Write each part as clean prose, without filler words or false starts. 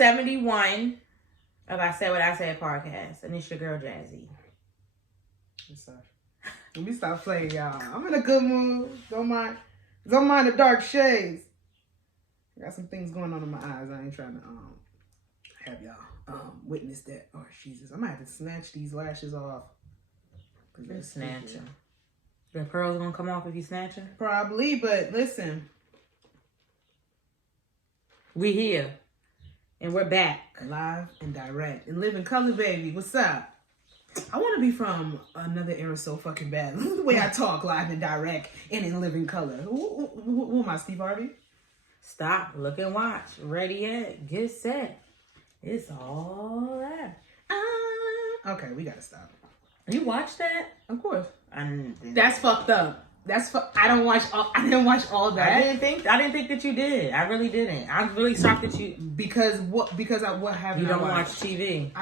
71 of I Said What I Said podcast. And it's your girl, Jazzy. What's up? Let me stop playing, y'all. I'm in a good mood. Don't mind the dark shades. I got some things going on in my eyes. I ain't trying to have y'all witness that. Oh, Jesus. I might have to snatch these lashes off. Just snatch them. The pearls gonna come off if you snatch them? Probably, but listen. We here. And we're back. Live and direct. And live in color, baby. What's up? I want to be from another era so fucking bad. The way I talk live and direct and in living color. Who am I, Steve Harvey? Stop, look and watch. Ready yet? Get set. It's all that. Okay, we gotta stop. You watched that? Of course. That's fucked up. I didn't watch all that. I didn't think that you did. I really didn't. I'm really shocked that you what haven't you don't I watch TV.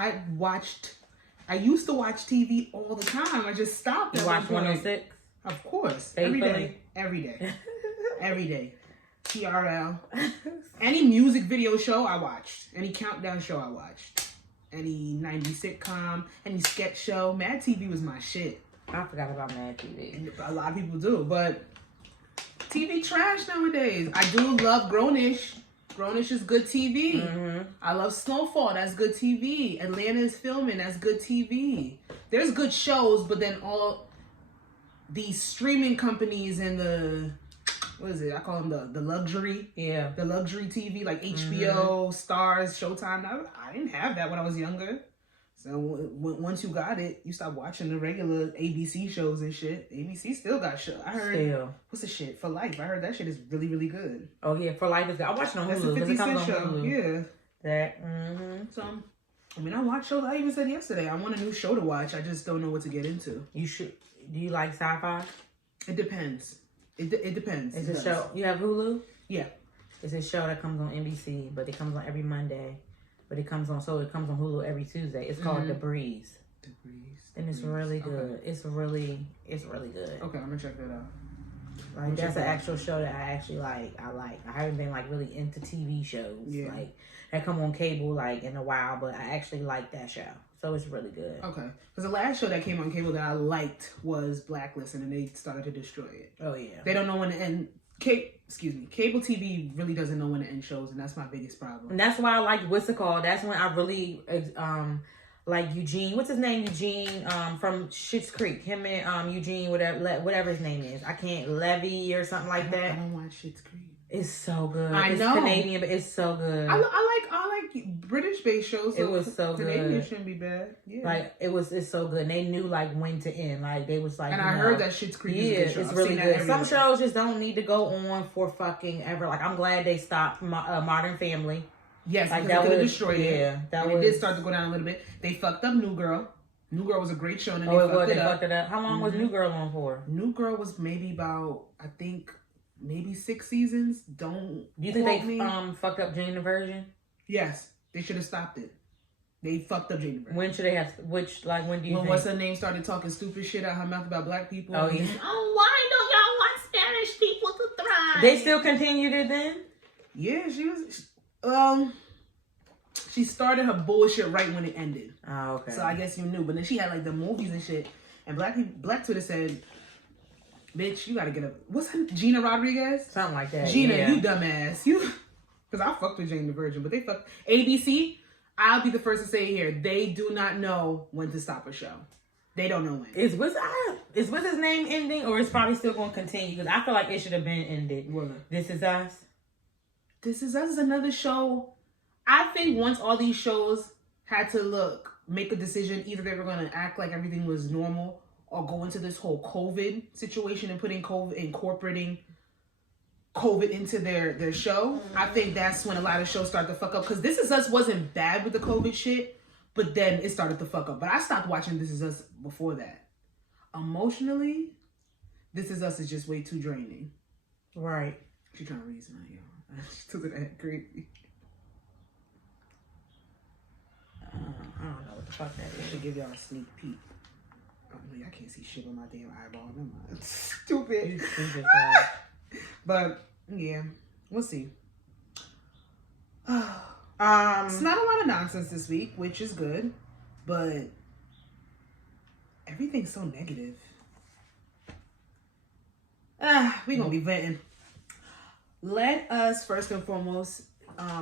I used to watch TV all the time. I just stopped. You watch 106? Of course. Faithfully? Every day. Every day. TRL. Any music video show I watched. Any countdown show I watched. Any 90s sitcom. Any sketch show. Mad TV was my shit. I forgot about Mad TV. And a lot of people do, but TV trash nowadays. I do love Grownish. Grownish is good TV. Mm-hmm. I love Snowfall. That's good TV. Atlanta is filming. That's good TV. There's good shows, but then all these streaming companies and the, what is it? I call them the luxury. Yeah. The luxury TV, like HBO, Stars, Showtime. I didn't have that when I was younger. So once you got it, you stop watching the regular ABC shows and shit. ABC still got shows. I heard. What's the shit? For Life. I heard that shit is really, really good. Oh yeah, For Life is good. I watch it on Hulu. That's the 50 Cent show. Hulu. Yeah. That. Mm-hmm. So, I mean, I watch shows. I even said yesterday I want a new show to watch. I just don't know what to get into. You should. Do you like sci-fi? It depends. It depends. It's a show. You have Hulu? Yeah. It's a show that comes on NBC, but it comes on every Monday. But it comes on Hulu every Tuesday. It's called The Breeze. The Breeze. And it's really good. Okay. It's really good. Okay, I'm gonna check that out. Like that's an actual show that I actually like. I haven't been like really into TV shows like that come on cable like in a while, but I actually like that show. So it's really good. Okay, because the last show that came on cable that I liked was Blacklist, and then they started to destroy it. Oh yeah. They don't know when to end. Cable TV really doesn't know when to end shows, and that's my biggest problem. And that's why I like what's it called? That's when I really like Eugene. What's his name? Eugene from Schitt's Creek. Him and Eugene, whatever his name is. I can't Levy or something like that. I don't watch Schitt's Creek. It's so good. I know. It's Canadian, but it's so good. I like British-based shows. So it was so Canadian good. Shouldn't be bad. Yeah. Like it's so good. And they knew like when to end. Like they was like. And I heard that Schitt's Creek is a good show. It's really good. Some shows just don't need to go on for fucking ever. Like I'm glad they stopped Modern Family. Yes, like because they could have destroyed it. Yeah, it did start to go down a little bit. They fucked up New Girl. New Girl was a great show, and then they fucked it up. How long was New Girl on for? New Girl was maybe about, I think, maybe 6 seasons. Do you think they fucked up Jane the Virgin? Yes, they should have stopped it. They fucked up Jane the Virgin. When should they have? When do you think? What's her name started talking stupid shit out her mouth about black people? Oh yeah. Oh, why don't y'all want Spanish people to thrive? They still continued it then? Yeah, she was. She started her bullshit right when it ended. Oh, okay. So I guess you knew. But then she had like the movies and shit. And Black Twitter said, bitch, you gotta get up. What's her, Gina Rodriguez? Something like that. Gina, you dumbass. Because I fucked with Jane the Virgin, but they fucked. ABC, I'll be the first to say it here. They do not know when to stop a show. They don't know when. Is what's his name ending, or it's probably still going to continue? Because I feel like it should have been ended. What? This Is Us. This Is Us is another show. I think once all these shows had to make a decision, either they were going to act like everything was normal or go into this whole COVID situation and incorporating COVID into their show. Mm-hmm. I think that's when a lot of shows start to fuck up. Because This Is Us wasn't bad with the COVID shit, but then it started to fuck up. But I stopped watching This Is Us before that. Emotionally, This Is Us is just way too draining. Right. She's trying to reason on you. She took it creepy. I don't know what the fuck that is. I should give y'all a sneak peek. Oh, no, I can't see shit on my damn eyeball. Never mind. Stupid. But, yeah. We'll see. It's not a lot of nonsense this week, which is good, but everything's so negative. We gonna be venting. Let us first and foremost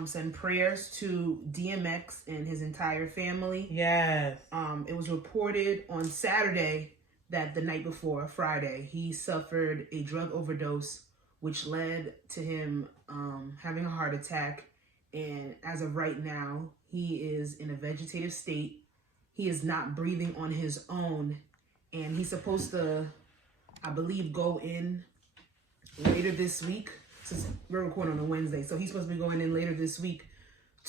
send prayers to DMX and his entire family. Yes. It was reported on Saturday that the night before, Friday, he suffered a drug overdose, which led to him having a heart attack. And as of right now, he is in a vegetative state. He is not breathing on his own. And he's supposed to, I believe, go in later this week. Since we're recording on a Wednesday. So he's supposed to be going in later this week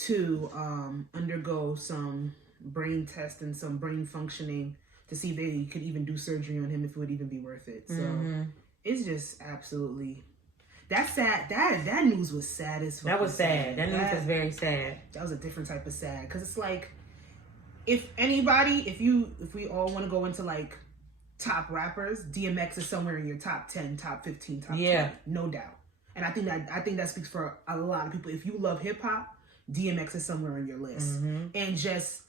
to undergo some brain tests and some brain functioning to see if they could even do surgery on him, if it would even be worth it. So it's just absolutely... That's sad. That news was sad as fuck. That was sad. That news was very sad. That was a different type of sad. Because it's like, if we all want to go into like top rappers, DMX is somewhere in your top 10, top 15, top 20. No doubt. And I think that speaks for a lot of people. If you love hip hop, DMX is somewhere on your list. And just,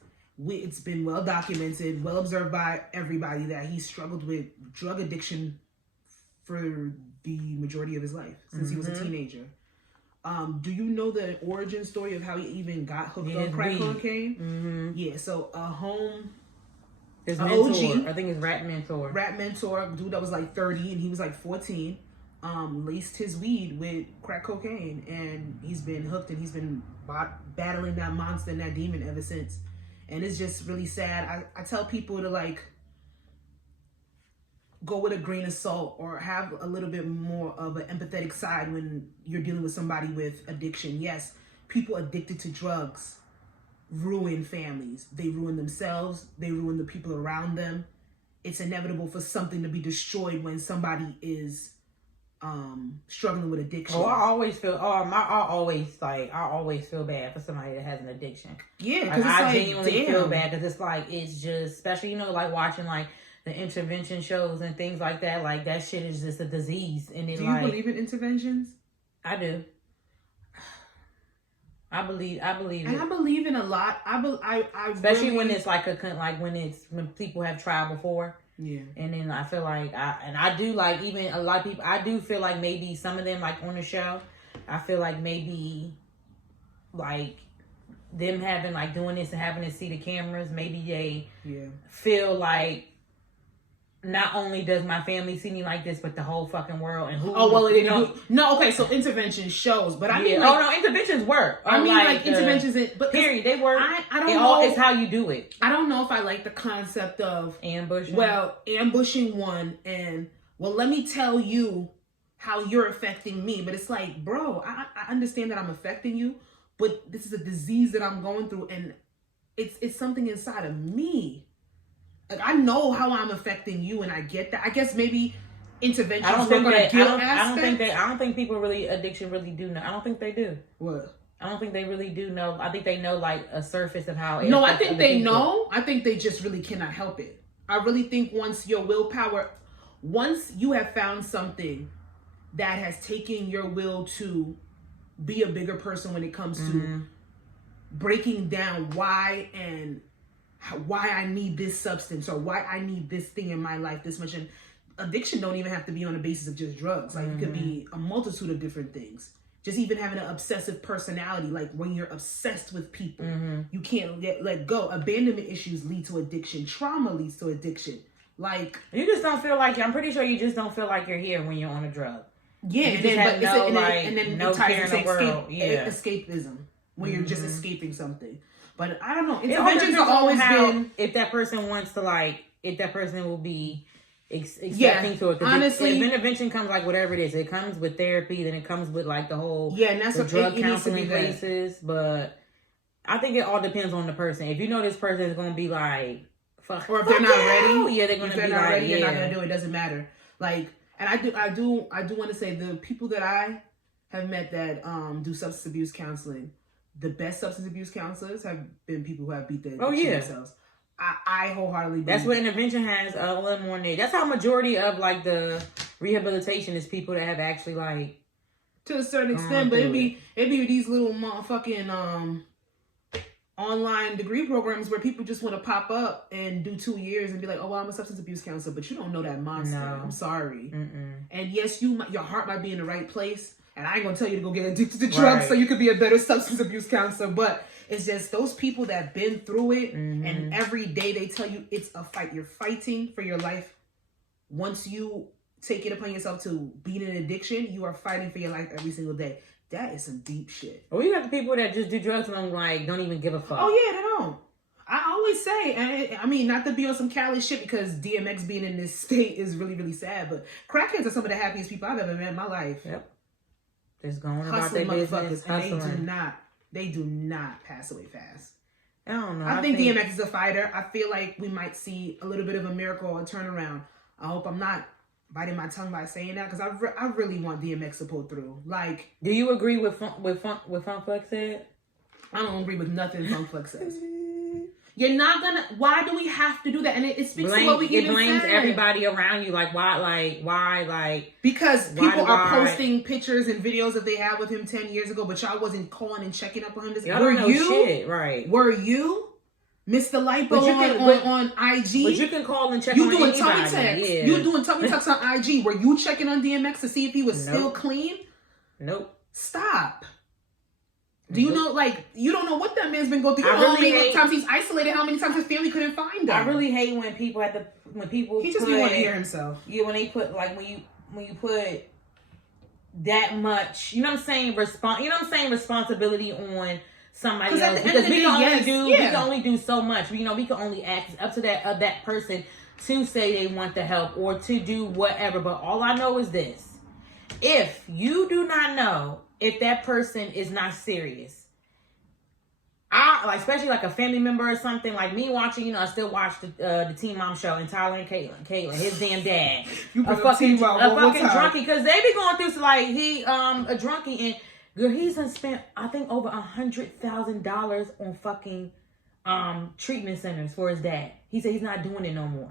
it's been well documented, well observed by everybody that he struggled with drug addiction for the majority of his life, since he was a teenager. Do you know the origin story of how he even got hooked on crack cocaine? Yeah, so his mentor, OG, I think his rap mentor, dude that was like 30 and he was like 14, laced his weed with crack cocaine, and he's been hooked and he's been battling that monster and that demon ever since. And it's just really sad. I tell people to like go with a grain of salt or have a little bit more of an empathetic side when you're dealing with somebody with addiction. Yes, people addicted to drugs ruin families. They ruin themselves. They ruin the people around them. It's inevitable for something to be destroyed when somebody is struggling with addiction. I always feel bad for somebody that has an addiction. Yeah, because I genuinely feel bad because it's like, it's just, especially, like watching like the intervention shows and things like that. Like that shit is just a disease. And do you believe in interventions? I do. I believe and it. I believe in a lot. I especially when it's like when people have tried before. Yeah. And then I feel like I do like, even a lot of people, I do feel like maybe some of them like on the show, I feel like maybe like them having like doing this and having to see the cameras, maybe they feel like not only does my family see me like this, but the whole fucking world. And okay, so intervention shows, but I mean, interventions work. I mean, like interventions, but period, they work. I don't know. It's how you do it. I don't know if I like the concept of ambushing. Well, ambushing one, and let me tell you how you're affecting me. But it's like, bro, I understand that I'm affecting you, but this is a disease that I'm going through, and it's something inside of me. Like, I know how I'm affecting you, and I get that. I guess maybe interventions I don't think people addiction really do know. I don't think they do. What? I don't think they really do know. I think they know like a surface of how. No, I think they know. I think they just really cannot help it. I really think once you have found something that has taken your will to be a bigger person when it comes to breaking down why I need this substance or why I need this thing in my life this much. And addiction don't even have to be on the basis of just drugs. Like it could be a multitude of different things. Just even having an obsessive personality, like when you're obsessed with people, you can't let go. Abandonment issues lead to addiction. Trauma leads to addiction. Like you just don't feel like, I'm pretty sure you just don't feel like you're here when you're on a drug. Yeah, and then no care in the world. Escapism, when you're just escaping something. But I don't know. Interventions have always been, if that person wants to, like, if that person will be accepting to it. Honestly, if intervention comes like whatever it is, it comes with therapy, then it comes with like the whole and that's what drug counseling places. But I think it all depends on the person. If you know this person is going to be like, fuck, or if they're not ready, they're going to be not like, ready, they're not going to do it. It doesn't matter. Like, and I do want to say the people that I have met that do substance abuse counseling. The best substance abuse counselors have been people who have beat their themselves. I wholeheartedly believe that's what intervention has a little more need. That's how majority of like the rehabilitation is people that have actually like to a certain extent, but it'd be these little motherfucking online degree programs where people just want to pop up and do 2 years and be like, oh, well, I'm a substance abuse counselor, but you don't know that monster. No. I'm sorry. And yes, your heart might be in the right place, and I ain't gonna tell you to go get addicted to drugs so you could be a better substance abuse counselor, but it's just those people that been through it, and every day they tell you it's a fight. You're fighting for your life. Once you take it upon yourself to beat an addiction, you are fighting for your life every single day. That is some deep shit. Well, you got the people that just do drugs and don't even give a fuck. Oh yeah, they don't. I always say, and I mean, not to be on some callous shit, because DMX being in this state is really, really sad, but crackheads are some of the happiest people I've ever met in my life. Yep. Just going hustling about their business, and they do not pass away fast. I don't know. I think DMX is a fighter. I feel like we might see a little bit of a miracle or a turnaround. I hope I'm not biting my tongue by saying that, because I really want DMX to pull through. Like, do you agree with Funk Flex said? I don't agree with nothing Funk Flex says. You're not gonna. Why do we have to do that? And it speaks to what we even said. It blames everybody around you. Like, why? Because people are posting pictures and videos that they had with him 10 years ago, but y'all wasn't calling and checking up on him. Y'all don't know shit, right? Were you Mr. Lipo on IG? But you can call and check on anybody. You doing tummy text. Yeah. You doing tummy text on IG. Were you checking on DMX to see if he was still clean? Nope. Stop. Do you know, like, you don't know what that man's been going through. You know how many times he's isolated, how many times his family couldn't find him. I really hate when people he just didn't want to hear himself. Yeah, when they put, like, when you put that much, you know what I'm saying, responsibility on somebody else. Because we can only do so much. You know, we can only act up to that person to say they want the help or to do whatever. But all I know is this: if you do not know if that person is not serious, especially like a family member or something, like me watching, you know, I still watch the Teen Mom show, and Tyler and Caitlin, his damn dad, a fucking drunkie, because they be going through, like, he a drunkie, and girl, he's spent, I think, over $100,000 on fucking treatment centers for his dad. He said he's not doing it no more.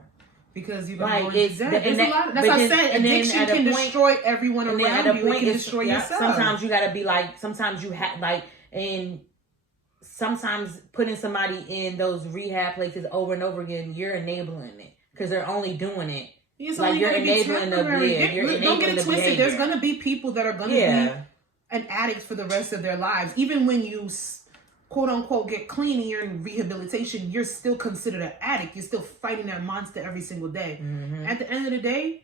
Because you got that's what I said. Addiction can destroy everyone around you. It can destroy yourself. Sometimes you gotta be like, sometimes you have like, and sometimes putting somebody in those rehab places over and over again, you're enabling it because they're only doing it. It's like you're enabling the behavior. Don't get it twisted. There's gonna be people that are gonna be an addict for the rest of their lives. Even when you quote unquote get clean and you're in rehabilitation, you're still considered an addict. You're still fighting that monster every single day. At the end of the day,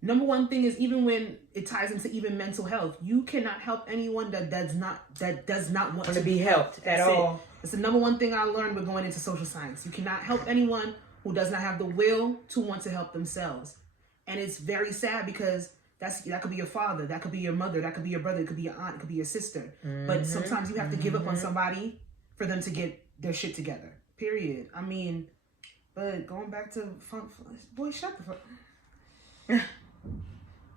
number one thing is, even when it ties into even mental health, you cannot help anyone that does not want to be helped at all. It's the number one thing I learned with going into social science. You cannot help anyone who does not have the will to want to help themselves. And it's very sad, because that could be your father, that could be your mother, that could be your brother, it could be your aunt, it could be your sister. But sometimes you have to give up on somebody for them to get their shit together. Period. I mean, but going back to boy, shut the fuck.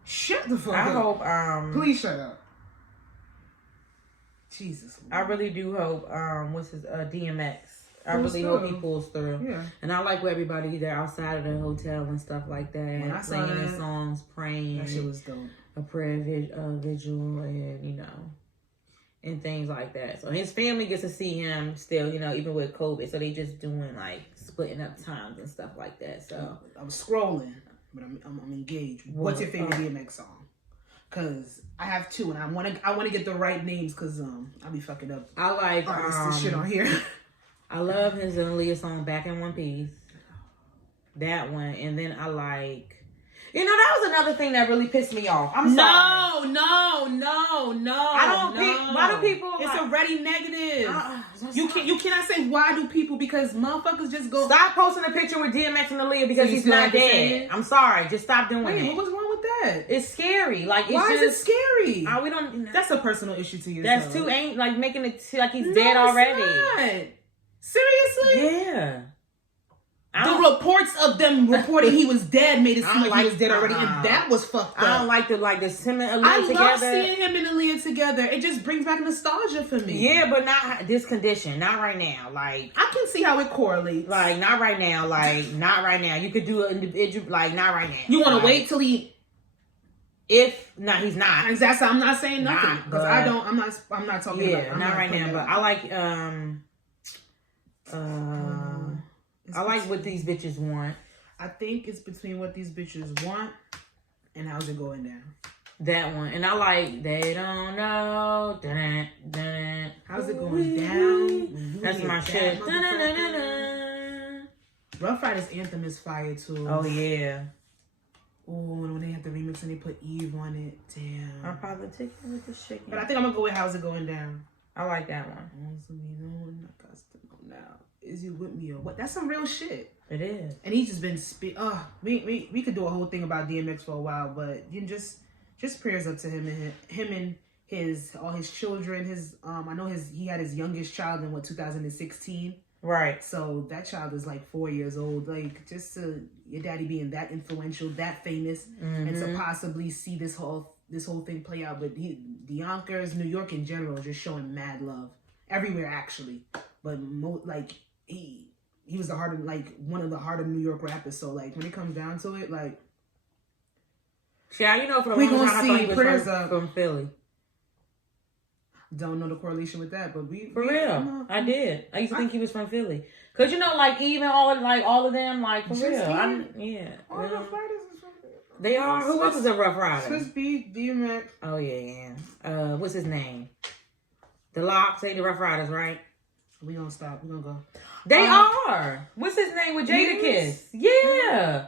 Shut the fuck up. I hope please shut up. Jesus. I really do hope what's his DMX. I really hope he pulls through. Yeah. And I like where everybody there outside of the hotel and stuff like that, singing their songs, praying. That shit was dope. A prayer vigil, and you know, and things like that. So his family gets to see him still, you know, even with COVID. So they just doing like splitting up times and stuff like that. So I'm scrolling, but I'm engaged. What's your favorite DMX song? Cause I have two, and I want to get the right names, cause I'll be fucking up. I like this shit on here. I love his Aaliyah song "Back in One Piece." That one, and then I like. You know, that was another thing that really pissed me off. I'm sorry. No. Why do people? It's already negative. You cannot say why do people, because motherfuckers just go. Stop posting a picture with DMX and Aaliyah because he's not dead. I'm sorry. Just stop doing it. What's wrong with that? It's scary. Like, why is it scary? We don't. That's a personal issue to you. That's too ain't like making it like he's dead already. It's not. Seriously? Yeah. The reports of them reporting he was dead made it seem like he was dead already, and that was fucked up. I don't like the him and Aaliyah together. I love seeing him and Aaliyah together. It just brings back nostalgia for me. Yeah, but not this condition. Not right now. Like, I can see how it correlates. Like, not right now. Like, not right now. You could do an individual. Like, not right now. You want to wait till he? If not, he's not. Exactly. I'm not saying nothing because I don't. I'm not talking about. Yeah, not right now. But I like I like what these bitches want. I think it's between what these bitches want and how's it going down. That one. And I like They Don't Know. Dun, dun. How's it going down? That's my shit. Rough Riders anthem is fire too. Oh yeah. Oh, and when they have the remix and they put Eve on it, damn. I'm probably taking with the chicken. But I think I'm gonna go with How's It Going Down. I like that one. Now, is you with me or what? That's some real shit. It is. And he's just been we could do a whole thing about DMX for a while, but you just prayers up to him and his all his children. His I know he had his youngest child in 2016. Right. So that child is like 4 years old. Like, just to your daddy being that influential, that famous, and to possibly see this whole thing play out. But the Yonkers, New York in general, just showing mad love everywhere actually. But he was one of the heart of New York rappers. So like when it comes down to it, like, yeah, you know, for the long time I thought he was from Philly. Don't know the correlation with that, but for real, I did. I used to think he was from Philly, cause you know, like even all of them, like for real. All Rough Riders is from there. They are. Who else is a Rough Rider? Swizz Beatz, DMX. Oh yeah. What's his name? The Locks ain't the Rough Riders, right? We gonna stop. We gonna go. They are. What's his name with Jadakiss? Yeah.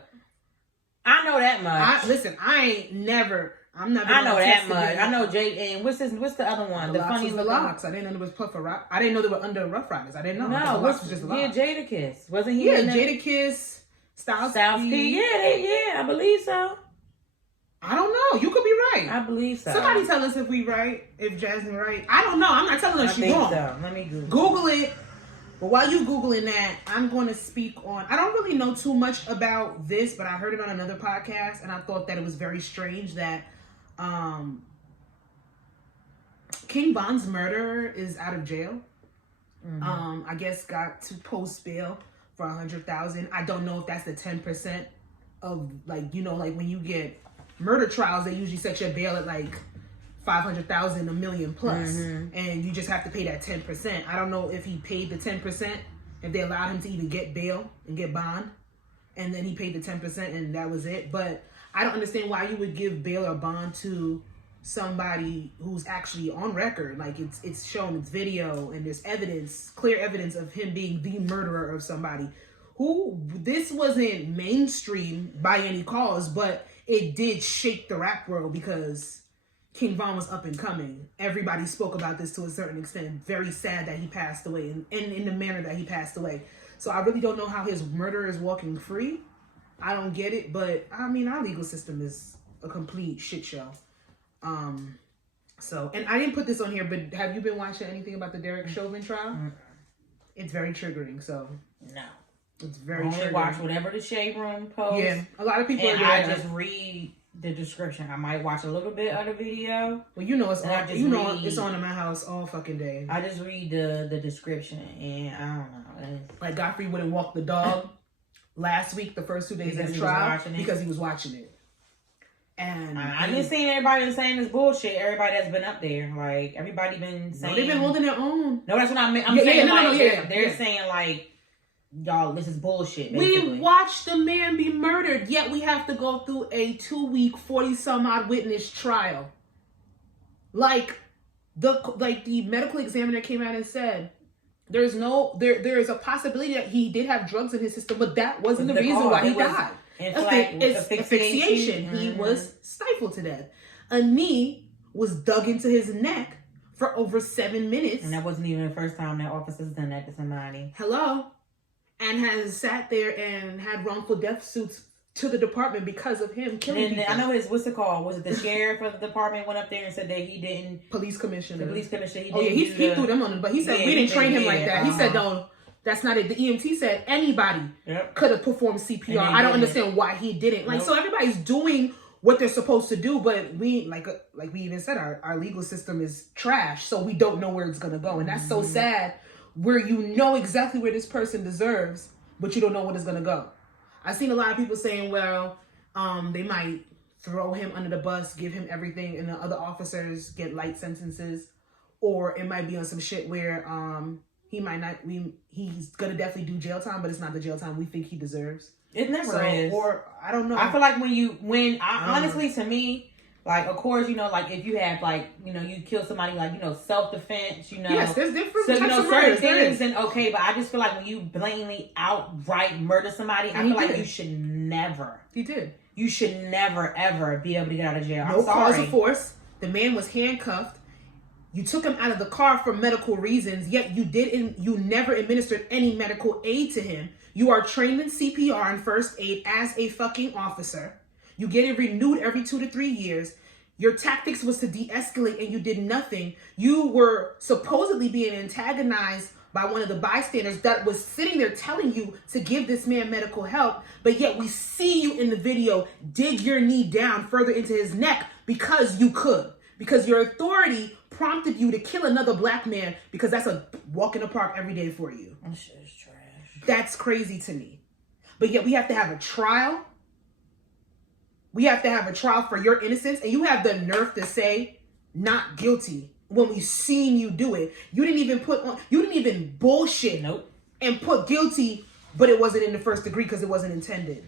I know that much. I'm not. I know that much. I know Jade and what's the other one? The funny the Locks. I didn't know there was Puff Rock. I didn't know they were under Rough Riders. I didn't know. No, the Locks was just the Locks. Yeah, Jadakiss. Wasn't he? Yeah, Jadakiss, Styles P. Yeah, I believe so. I don't know. You could be right. I believe so. Somebody tell us if we right, if Jazzy right. I don't know. I'm not telling her she's wrong. So. Let me Google it. But while you Googling that, I'm going to speak on... I don't really know too much about this, but I heard it on another podcast, and I thought that it was very strange that King Von's murderer is out of jail. I guess got to post bail for $100,000. I don't know if that's the 10% of, like, you know, like when you get murder trials, they usually set your bail at like 500,000, $1 million plus, and you just have to pay that 10%. I don't know if he paid the 10%, if they allowed him to even get bail and get bond, and then he paid the 10% and that was it. But I don't understand why you would give bail or bond to somebody who's actually on record. Like it's shown, it's video, and there's evidence, clear evidence of him being the murderer of somebody. Who this wasn't mainstream by any cause, but it did shake the rap world because King Von was up and coming. Everybody spoke about this to a certain extent. Very sad that he passed away, and in the manner that he passed away. So I really don't know how his murderer is walking free. I don't get it, but I mean, our legal system is a complete shit show. So, and I didn't put this on here, but have you been watching anything about the Derek Chauvin trial? It's very triggering. So no, it's very only triggering. Watch whatever the Shade Room posts. Yeah, a lot of people and are there. I just read the description. I might watch a little bit of the video. Well, you know it's all, it's on in my house all fucking day. I just read the description, and I don't know. Like Godfrey wouldn't walk the dog last week, the first 2 days of the trial, because he was watching it. And I've been seeing everybody saying this bullshit. Everybody that's been up there, like everybody been saying they've been holding their own. No, that's what I mean. I'm saying they're saying like, y'all, this is bullshit. Basically. We watched the man be murdered, yet we have to go through a 2-week, 40-some-odd witness trial. Like the medical examiner came out and said, there is a possibility that he did have drugs in his system, but that wasn't the reason why he died. It's asphyxiation. He was stifled to death. A knee was dug into his neck for over 7 minutes. And that wasn't even the first time that officer's done that to somebody. Hello? And has sat there and had wrongful death suits to the department because of him killing people. I know what's it called? Was it the sheriff of the department went up there and said that he didn't... Police commissioner. The police commissioner. He threw them on him, but he said, we didn't train him like that. He said, no, that's not it. The EMT said anybody could have performed CPR. I don't understand why he didn't. Like, so everybody's doing what they're supposed to do, but we, like we even said, our legal system is trash, so we don't know where it's going to go. And that's so sad, where you know exactly where this person deserves, but you don't know when it's going to go. I've seen a lot of people saying, well, they might throw him under the bus, give him everything, and the other officers get light sentences. Or it might be on some shit where he might not. He's gonna definitely do jail time, but it's not the jail time we think he deserves. It never is. Or I don't know. I feel like honestly, to me, like, of course, you know, like if you have like, you know, you kill somebody, like, you know, self-defense, you know. Yes, there's different types of certain murders, things, and okay, but I just feel like when you blatantly outright murder somebody, I feel like you should never. He did. You should never ever be able to get out of jail. No cause of force. The man was handcuffed. You took him out of the car for medical reasons, yet you never administered any medical aid to him. You are trained in CPR and first aid as a fucking officer. You get it renewed every 2 to 3 years. Your tactics was to de-escalate and you did nothing. You were supposedly being antagonized by one of the bystanders that was sitting there telling you to give this man medical help, but yet we see you in the video dig your knee down further into his neck because you could. Because your authority prompted you to kill another black man because that's a walk in the park every day for you. That shit is trash. That's crazy to me. But yet we have to have a trial. We have to have a trial for your innocence, and you have the nerve to say not guilty when we've seen you do it. You didn't even bullshit and put guilty, but it wasn't in the first degree because it wasn't intended.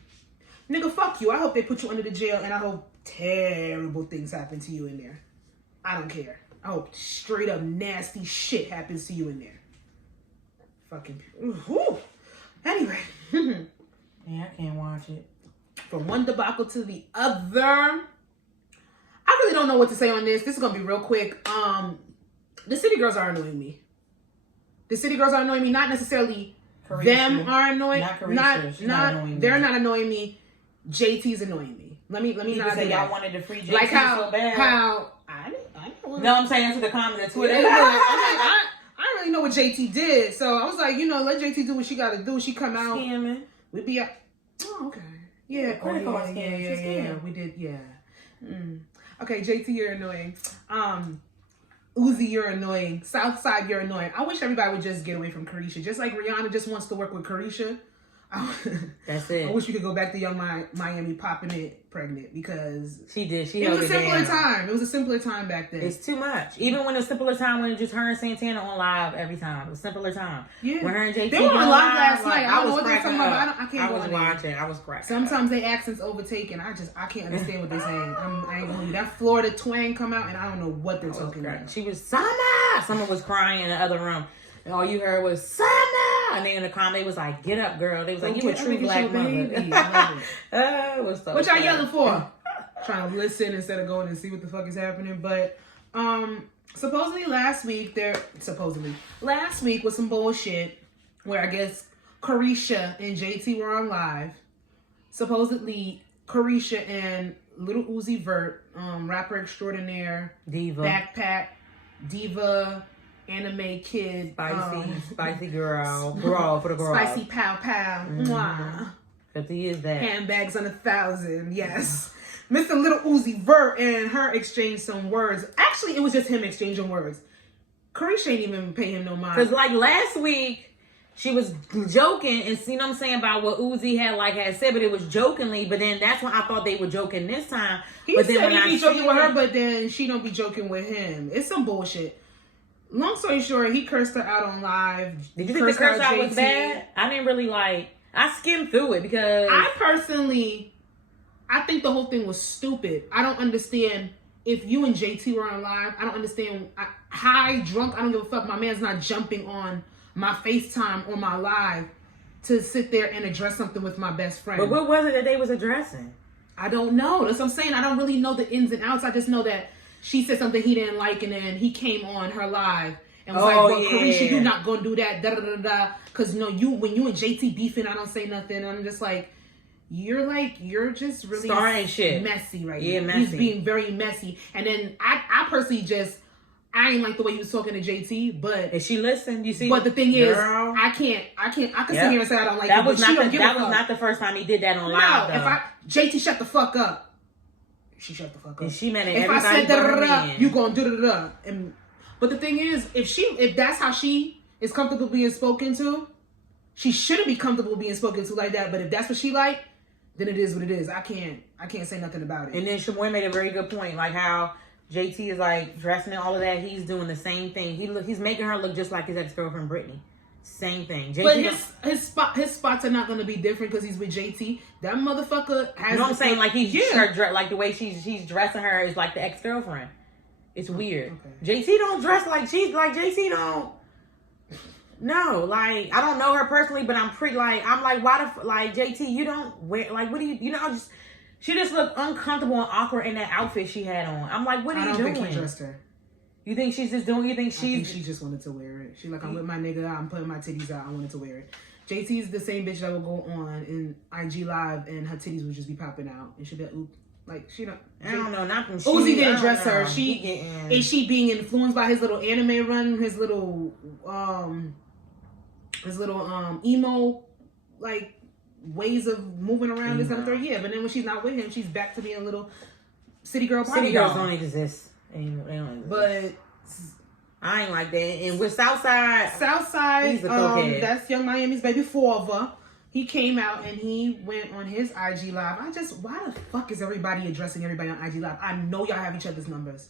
Nigga, fuck you. I hope they put you under the jail, and I hope terrible things happen to you in there. I don't care. I hope straight up nasty shit happens to you in there. Fucking. Whew. Anyway. Yeah, I can't watch it. From one debacle to the other. I really don't know what to say on this. This is gonna be real quick. The city girls are annoying me. The city girls are annoying me. Not necessarily Carisha. Them are annoying. They're not annoying me. JT's annoying me. Let me not say y'all wanted to free JT like so bad. No, I'm saying that's what the comments Twitter. I don't really know what JT did, so I was like, you know, let JT do what she got to do. She come out. Scamming. We be out. Oh, okay. Yeah. Yeah. We did. Yeah. Okay, JT, you're annoying. Uzi, you're annoying. Southside, you're annoying. I wish everybody would just get away from Carisha. Just like Rihanna just wants to work with Carisha. That's it. I wish we could go back to Young Miami popping it pregnant because she did. It was a simpler time. It was a simpler time back then. It's too much. Even when it was simpler time when it just her and Santana on live every time. It was simpler time. Yeah. When her and JT they were on live last night. I don't know what they're talking about. I can't. I was watching. I was cracking. Sometimes they accents overtaken. I can't understand what they're saying. I ain't gonna that Florida twang come out and I don't know what they're talking about. She was Summer. Someone was crying in the other room. And all you heard was Summer. And then in the comment, they was like, "Get up, girl." They was like, "You a true black mother." It was so what y'all yelling for? Trying to listen instead of going and see what the fuck is happening. But supposedly last week was some bullshit where I guess Carisha and JT were on live. Supposedly Carisha and Little Uzi Vert, rapper extraordinaire, diva, backpack, diva, anime kid, spicy girl for the girl, spicy pow pow, mwah. 'Cause he is that. Handbags on 1,000, yes. Mr. Little Uzi Vert and her exchanged some words. Actually, it was just him exchanging words. Carisha ain't even pay him no mind. Because like last week, she was joking and you know what I'm saying about what Uzi had said, but it was jokingly. But then that's when I thought they were joking this time. He but said then he be joking with her, but then she don't be joking with him. It's some bullshit. Long story short, he cursed her out on live. Did you think the curse out was bad? I didn't really I skimmed through it because I think the whole thing was stupid. I don't understand if you and JT were on live. I don't understand. High, drunk, I don't give a fuck. My man's not jumping on my FaceTime or my live to sit there and address something with my best friend. But what was it that they was addressing? I don't know. That's what I'm saying. I don't really know the ins and outs. I just know that she said something he didn't like, and then he came on her live and was like, "Well, Carisha, you're not gonna do that, da da da da." Because when you and JT beefing, I don't say nothing. And I'm just like, you're just really starting shit messy right now. Messy. He's being very messy. And then I personally I ain't like the way he was talking to JT, but if she listened, you see. But the thing is, I can sit here and say I don't like that. Was not the first time he did that on live. No, JT shut the fuck up. She shut the fuck up. And she meant it. If I said da-da-da-da, you gonna do-da-da-da. But the thing is, if that's how she is comfortable being spoken to, she shouldn't be comfortable being spoken to like that. But if that's what she like, then it is what it is. I can't say nothing about it. And then Shamoy made a very good point, like how JT is like dressing and all of that. He's doing the same thing. He's making her look just like his ex-girlfriend Brittany. Same thing. But his spots are not gonna be different because he's with JT. That motherfucker has. You know what I'm saying? Like like the way she's dressing her is like the ex-girlfriend. It's weird. Okay. JT don't dress like JT don't. No, like I don't know her personally, but I'm like why the like JT you don't wear like what do you know just she just looked uncomfortable and awkward in that outfit she had on. I'm like, what are you doing? I don't think he dressed her. You think she's just doing? You think I think she just wanted to wear it. She like, I'm with my nigga. I'm putting my titties out. I wanted to wear it. JT's the same bitch that would go on in IG Live and her titties would just be popping out and she'd be like, she don't. I don't know. Not from Uzi didn't dress her. Is she being influenced by his little anime run? His little emo like ways of moving around this and third. Yeah, but then when she's not with him, she's back to being a little city girl. City girls don't exist. But I ain't like that. And with Southside, he's that's Young Miami's baby Forva. He came out and he went on his IG Live. Why the fuck is everybody addressing everybody on IG Live? I know y'all have each other's numbers.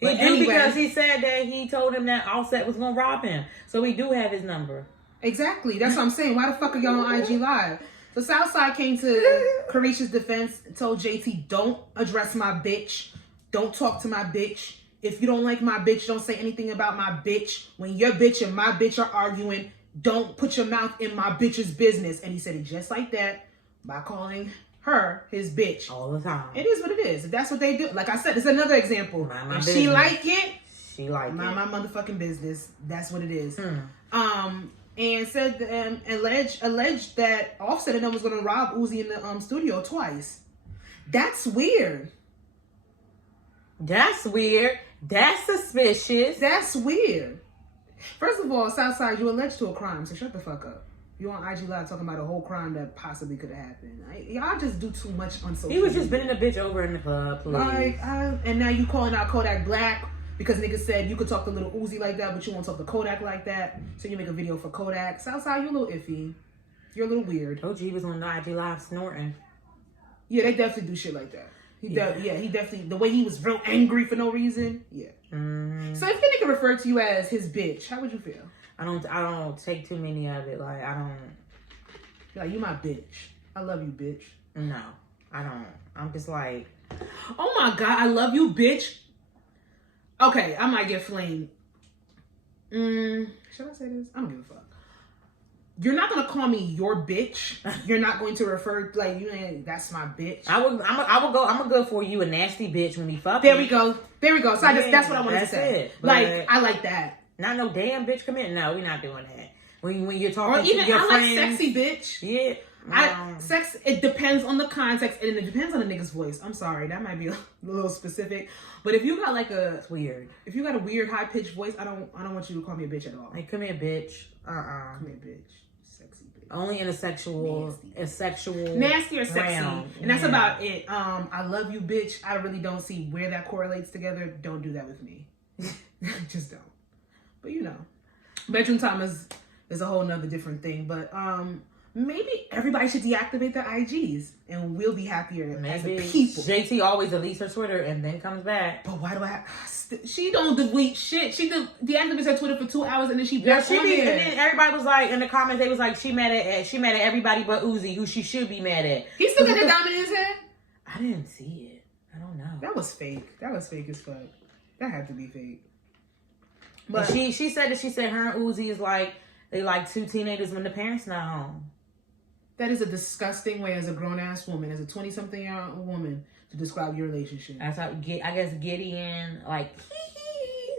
Because he said that he told him that Offset was gonna rob him. So we do have his number. Exactly. That's what I'm saying. Why the fuck are y'all on IG Live? So Southside came to Carisha's defense and told JT, don't address my bitch. Don't talk to my bitch. If you don't like my bitch, don't say anything about my bitch. When your bitch and my bitch are arguing, don't put your mouth in my bitch's business. And he said it just like that by calling her his bitch. All the time. It is what it is. That's what they do. Like I said, it's another example. If she like it, she like it. Mind my motherfucking business. That's what it is. And said alleged that Offset and them was gonna rob Uzi in the studio twice. That's weird. That's weird. That's suspicious. That's weird. First of all, Southside, you alleged to a crime, so shut the fuck up. You on IG Live talking about a whole crime that possibly could have happened. Y'all just do too much on social media. He was just bending a bitch over in the club, please. And now you calling out Kodak Black because niggas said you could talk to little Uzi like that, but you won't talk to Kodak like that. So you make a video for Kodak. Southside, you a little iffy. You're a little weird. OG was on the IG Live snorting. Yeah, they definitely do shit like that. He definitely, the way he was real angry for no reason. Yeah. Mm-hmm. So if the nigga referred to you as his bitch, how would you feel? I don't take too many of it. Like, I don't. Like, you my bitch. I love you, bitch. No, I don't. I'm just like, oh my God, I love you, bitch. Okay, I might get flamed. Should I say this? I don't give a fuck. You're not gonna call me your bitch. You're not going to refer like you ain't. That's my bitch. I'm gonna go for you a nasty bitch when we fuck. There we go. So that's what I wanted to say. Like I like that. Not no damn bitch come in. No, we're not doing that. When you're talking or even to your I friends, like sexy bitch. Yeah. Sex. It depends on the context and it depends on the nigga's voice. I'm sorry, that might be a little specific. But if you got like it's weird. If you got a weird high pitched voice, I don't want you to call me a bitch at all. Like come here, bitch. Come here, bitch. Sexy bitch. Only in a sexual nasty or sexy, and that's about it. I love you, bitch. I really don't see where that correlates together. Don't do that with me. Just don't. But you know, bedroom time is a whole nother different thing. But maybe everybody should deactivate their IGs, and we'll be happier as a people. JT always deletes her Twitter and then comes back. But why do I? She don't delete shit. She deactivates her Twitter for 2 hours and then she back on there. And then everybody was like in the comments, they was like, she mad at everybody but Uzi, who she should be mad at. He still got the diamond in his head. I didn't see it. I don't know. That was fake. That was fake as fuck. That had to be fake. But she said her and Uzi is like they like two teenagers when the parents not home. That is a disgusting way as a grown ass woman, as a 20-something-year-old woman, to describe your relationship. That's how I guess Gideon like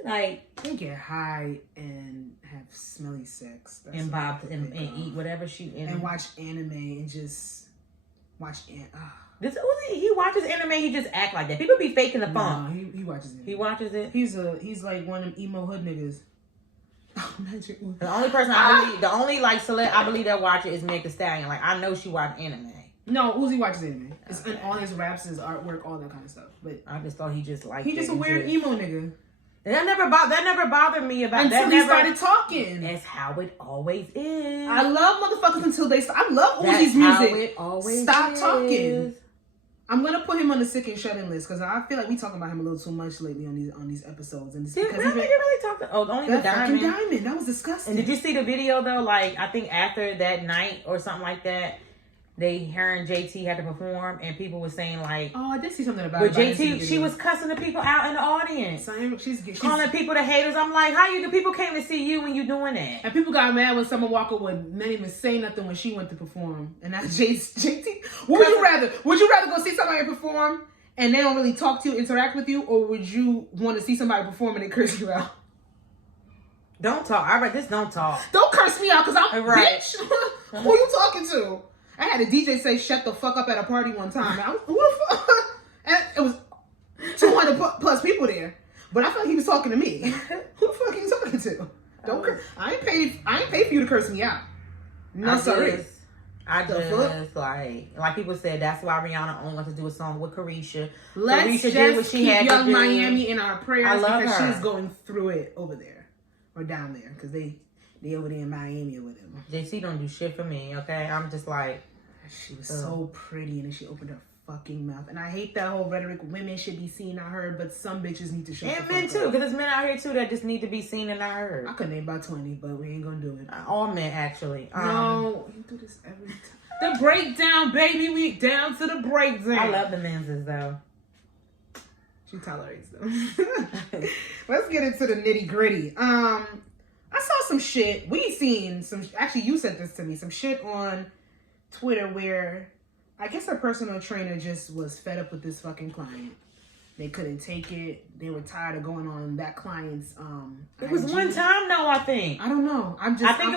they get high and have smelly sex. That's and bob and eat whatever and watch anime and just watch This Uzi, he watches anime. He just act like that. People be faking the funk. No, he watches it. He watches it. He's like one of them emo hood niggas. The only person I believe that watch it is Meg Thee Stallion. Like I know she watch anime. No, Uzi watches anime. It's in all his raps, his artwork, all that kind of stuff. But I just thought he just like he just a weird emo nigga. That never bothered me about until that. He started talking. That's how it always is. I love motherfuckers until they stop. I love Uzi's music. How it always stop talking. I'm gonna put him on the sick and shut in list because I feel like we talking about him a little too much lately on these episodes. And did we really talk to? Oh, only the diamond. Diamond. That was disgusting. And did you see the video though? Like I think after that night or something like that, her and JT had to perform, and people were saying like, "Oh, I did see something about." But JT, she was cussing the people out in the audience. She's calling people the haters. I'm like, how the people came to see you when you doing that? And people got mad when Summer Walker would not even say nothing when she went to perform. And now JT, what would you rather? Would you rather go see somebody perform and they don't really talk to you, interact with you, or would you want to see somebody perform and they curse you out? Don't talk. I read this. Don't talk. Don't curse me out because I'm bitch. Who you talking to? I had a DJ say "shut the fuck up" at a party one time. Who the fuck? And it was 200 plus people there, but I felt like he was talking to me. Who the fuck are you talking to? Don't curse. I ain't paid for you to curse me out. No, sorry. I just like people said, that's why Rihanna only wants to do a song with Carisha. Let's Carisha just did what she keep had Young to do. Miami in our prayers I love because her. she's going through it over there or down there because they over there in Miami or whatever. JC don't do shit for me, okay? I'm just like, she was so pretty, and then she opened her fucking mouth. And I hate that whole rhetoric. Women should be seen, not heard, but some bitches need to show. And men too, because there's men out here too that just need to be seen and not heard. I could name about 20, but we ain't gonna do it. All men, actually. No, you do this every time. The breakdown, baby. We down to the breakdown. I love the menses though. She tolerates them. Let's get into the nitty gritty. I saw some shit. We seen some. Actually, you sent this to me. Some shit on Twitter where I guess her personal trainer just was fed up with this fucking client. They couldn't take it. They were tired of going on that client's. It was IG. one time though. I think. I don't know. I think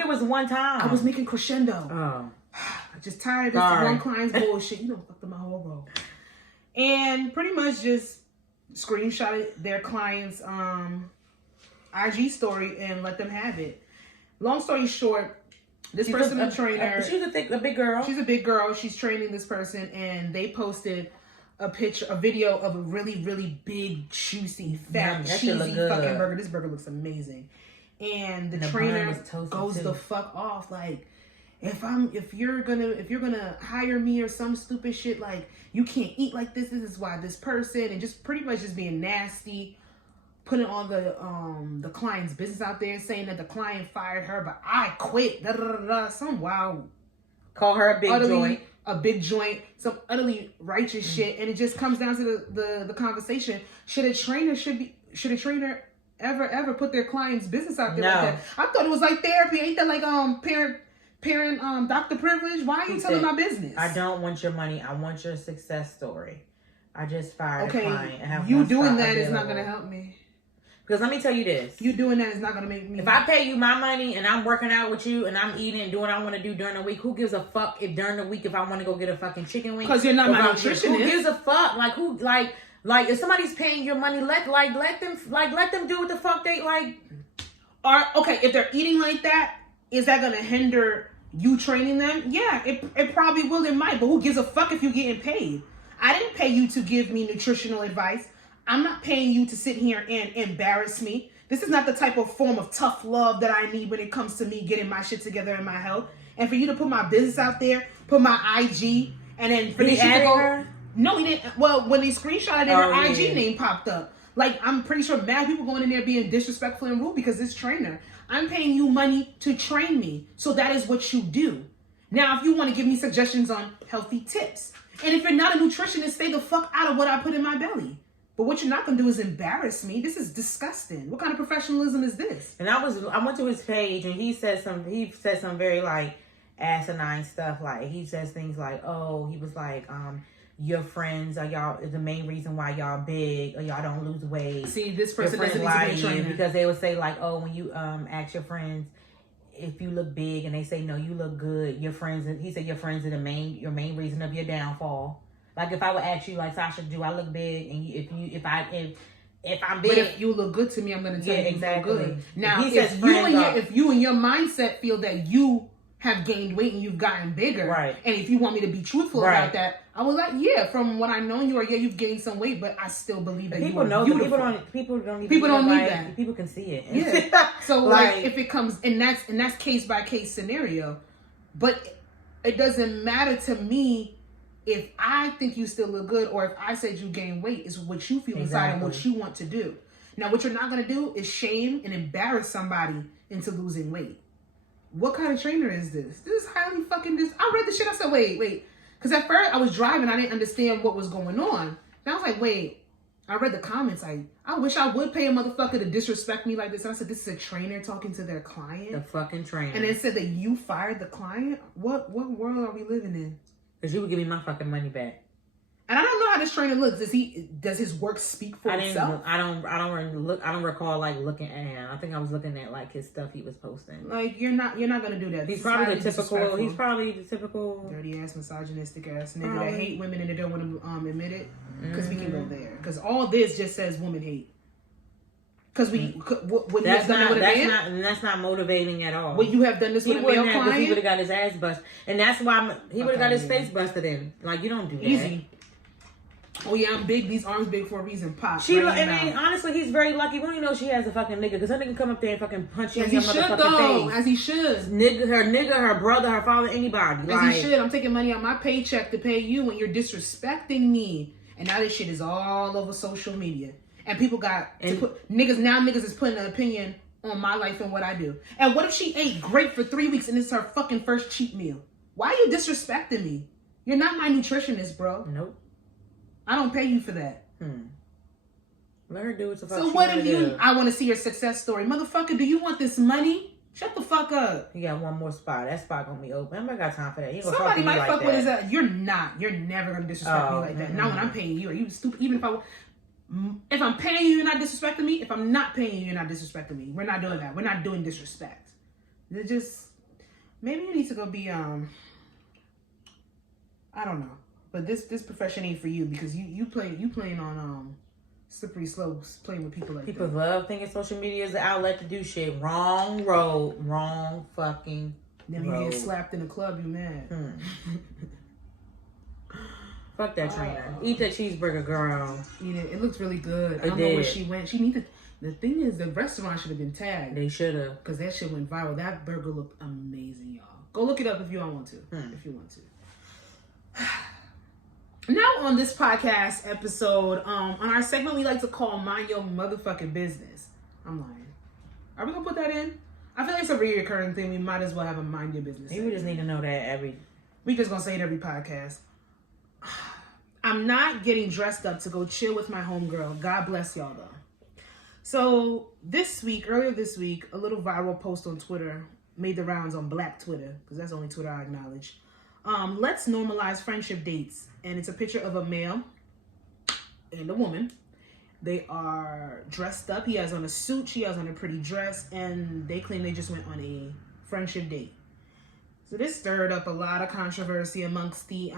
it was one time. I was making crescendo. Oh. I'm just tired of this one client's bullshit. You don't fuck them my whole role. And pretty much just screenshotted their client's IG story and let them have it. Long story short, this personal trainer. She's a big girl. She's a big girl. She's training this person, and they posted a video of a really, really big, juicy, fat, cheesy fucking burger. This burger looks amazing. And the trainer goes the fuck off like, if you're gonna hire me or some stupid shit, like, you can't eat like this. This is why this person, and just pretty much just being nasty, putting all the client's business out there, saying that the client fired her, but I quit. Da, da, da, da, some wild. Call her a big joint. A big joint, some utterly righteous shit, and it just comes down to the conversation. Should a trainer ever put their client's business out there like that? I thought it was like therapy. Ain't that like parent doctor privilege? Why are you telling my business? I don't want your money. I want your success story. I just fired a client. And have you doing that is not gonna help me. Because let me tell you this. You doing that is not going to make me... If I pay you my money and I'm working out with you and I'm eating and doing what I want to do during the week, who gives a fuck if during the week if I want to go get a fucking chicken wing? Because you're not my nutritionist. Who gives a fuck? Like, who... Like if somebody's paying your money, let them do what the fuck they like. Or, okay, if they're eating like that, is that going to hinder you training them? Yeah, it probably will. It might. But who gives a fuck if you're getting paid? I didn't pay you to give me nutritional advice. I'm not paying you to sit here and embarrass me. This is not the type of form of tough love that I need when it comes to me getting my shit together in my health. And for you to put my business out there, put my IG, and then for this shit to go... Her? No, he didn't. Well, when they screenshotted it, her IG name popped up. Like, I'm pretty sure mad people going in there being disrespectful and rude because this trainer. I'm paying you money to train me. So that is what you do. Now, if you want to give me suggestions on healthy tips. And if you're not a nutritionist, stay the fuck out of what I put in my belly. But what you're not gonna do is embarrass me. This is disgusting. What kind of professionalism is this? And I went to his page and he said some very like asinine stuff. Like he says things like, oh, he was like, your friends are y'all is the main reason why y'all big or y'all don't lose weight. See, this person doesn't need to be a trainer. Because they would say like, oh, when you ask your friends if you look big and they say no, you look good. Your friends, he said your friends are your main reason of your downfall. Like if I would ask you, like, Sasha, do I look big? And if I'm big, but if you look good to me, I'm gonna tell you exactly. You look good. Now, if you and your mindset feel that you have gained weight and you've gotten bigger, right? And if you want me to be truthful about that, I was like, yeah, from what I know you, or yeah, you've gained some weight, but I still believe that people know. People don't need that. People can see it. Yeah. So like if it comes, and that's case by case scenario, but it doesn't matter to me If I think you still look good, or if I said you gain weight, is what you feel inside and what you want to do. Now, what you're not going to do is shame and embarrass somebody into losing weight. What kind of trainer is this? This is highly fucking... I read the shit. I said, wait. Because at first, I was driving. I didn't understand what was going on. And I was like, wait. I read the comments. I wish I would pay a motherfucker to disrespect me like this. And I said, this is a trainer talking to their client? The fucking trainer. And it said that you fired the client? What world are we living in? Because you would give me my fucking money back. And I don't know how this trainer looks. Does his work speak for itself? I don't recall like looking at him. I think I was looking at like his stuff he was posting. Like you're not gonna do that. He's probably the typical dirty ass misogynistic ass nigga that hate women and they don't want to admit it. Because we can go there. Because all this just says woman hate. Because that's not motivating at all. Would you have done this with a male client? He would have got his ass busted, and that's why he would have got his face busted in. Like you don't do that. Easy. Oh yeah, I'm big. These arms big for a reason. Pop. Honestly, he's very lucky. We don't even know she has a fucking nigga because that nigga come up there and fucking punch you in your motherfucking face. As he should. Her brother, her father, anybody. As he should. I'm taking money out my paycheck to pay you when you're disrespecting me. And now this shit is all over social media. And people niggas is putting an opinion on my life and what I do. And what if she ate great for 3 weeks and it's her fucking first cheat meal? Why are you disrespecting me? You're not my nutritionist, bro. Nope. I don't pay you for that. Let her do what the fuck. So what if you? I want to see your success story, motherfucker. Do you want this money? Shut the fuck up. You got one more spot. That spot gonna be open. I got time for that. Somebody might fuck with his. You're not. You're never gonna disrespect me like that. Not when I'm paying you. Are you stupid? Even if I'm paying you, you're not disrespecting me. If I'm not paying you, you're not disrespecting me. We're not doing that. We're not doing disrespect. They're just maybe you need to go be I don't know. But this profession ain't for you because you playing on slippery slopes, playing with people like people that. Love thinking social media is the outlet to do shit. Wrong road, wrong fucking Then when you get slapped in the club, you mad. Fuck that trainer. Eat that cheeseburger, girl. Eat it. It looks really good. I don't know where she went. She needed. The thing is, the restaurant should have been tagged. They should have. Because that shit went viral. That burger looked amazing, y'all. Go look it up if you don't want to. If you want to. Now on this podcast episode, on our segment we like to call Mind Your Motherfucking Business. I'm lying. Are we gonna put that in? I feel like it's a reoccurring thing. We might as well have a Mind Your Business. Maybe we just need to know that we just gonna say it every podcast. I'm not getting dressed up to go chill with my homegirl. God bless y'all though. So earlier this week, a little viral post on Twitter made the rounds on Black Twitter, because that's the only Twitter I acknowledge. Let's normalize friendship dates. And it's a picture of a male and a woman. They are dressed up. He has on a suit. She has on a pretty dress. And they claim they just went on a friendship date. So this stirred up a lot of controversy amongst the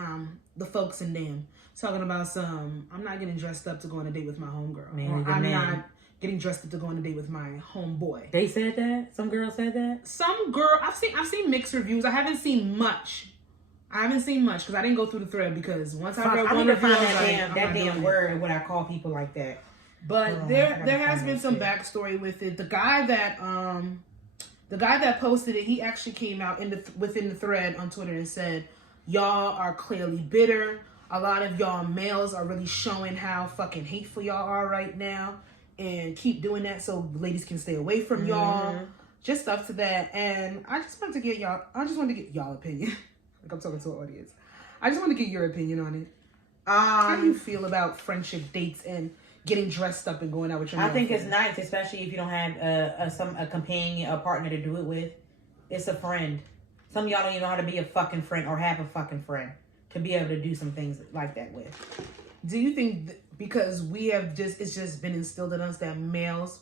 folks in them. Talking about I'm not getting dressed up to go on a date with my homegirl. Not getting dressed up to go on a date with my homeboy. They said that? Some girl said that? Some girl. I've seen mixed reviews. I haven't seen much because I didn't go through the thread because once I read one review, that damn word when I call people like that. But there has been some backstory with it. The guy that posted it, he actually came out within the thread on Twitter and said, "Y'all are clearly bitter. A lot of y'all males are really showing how fucking hateful y'all are right now, and keep doing that so ladies can stay away from y'all." Just stuff to that, and I just wanted to get y'all opinion. Like I'm talking to an audience. I just want to get your opinion on it. How do you feel about friendship dates and getting dressed up and going out with your? I think it's nice, especially if you don't have a companion, a partner to do it with. It's a friend. Some of y'all don't even know how to be a fucking friend or have a fucking friend to be able to do some things like that with. Do you think because it's just been instilled in us that males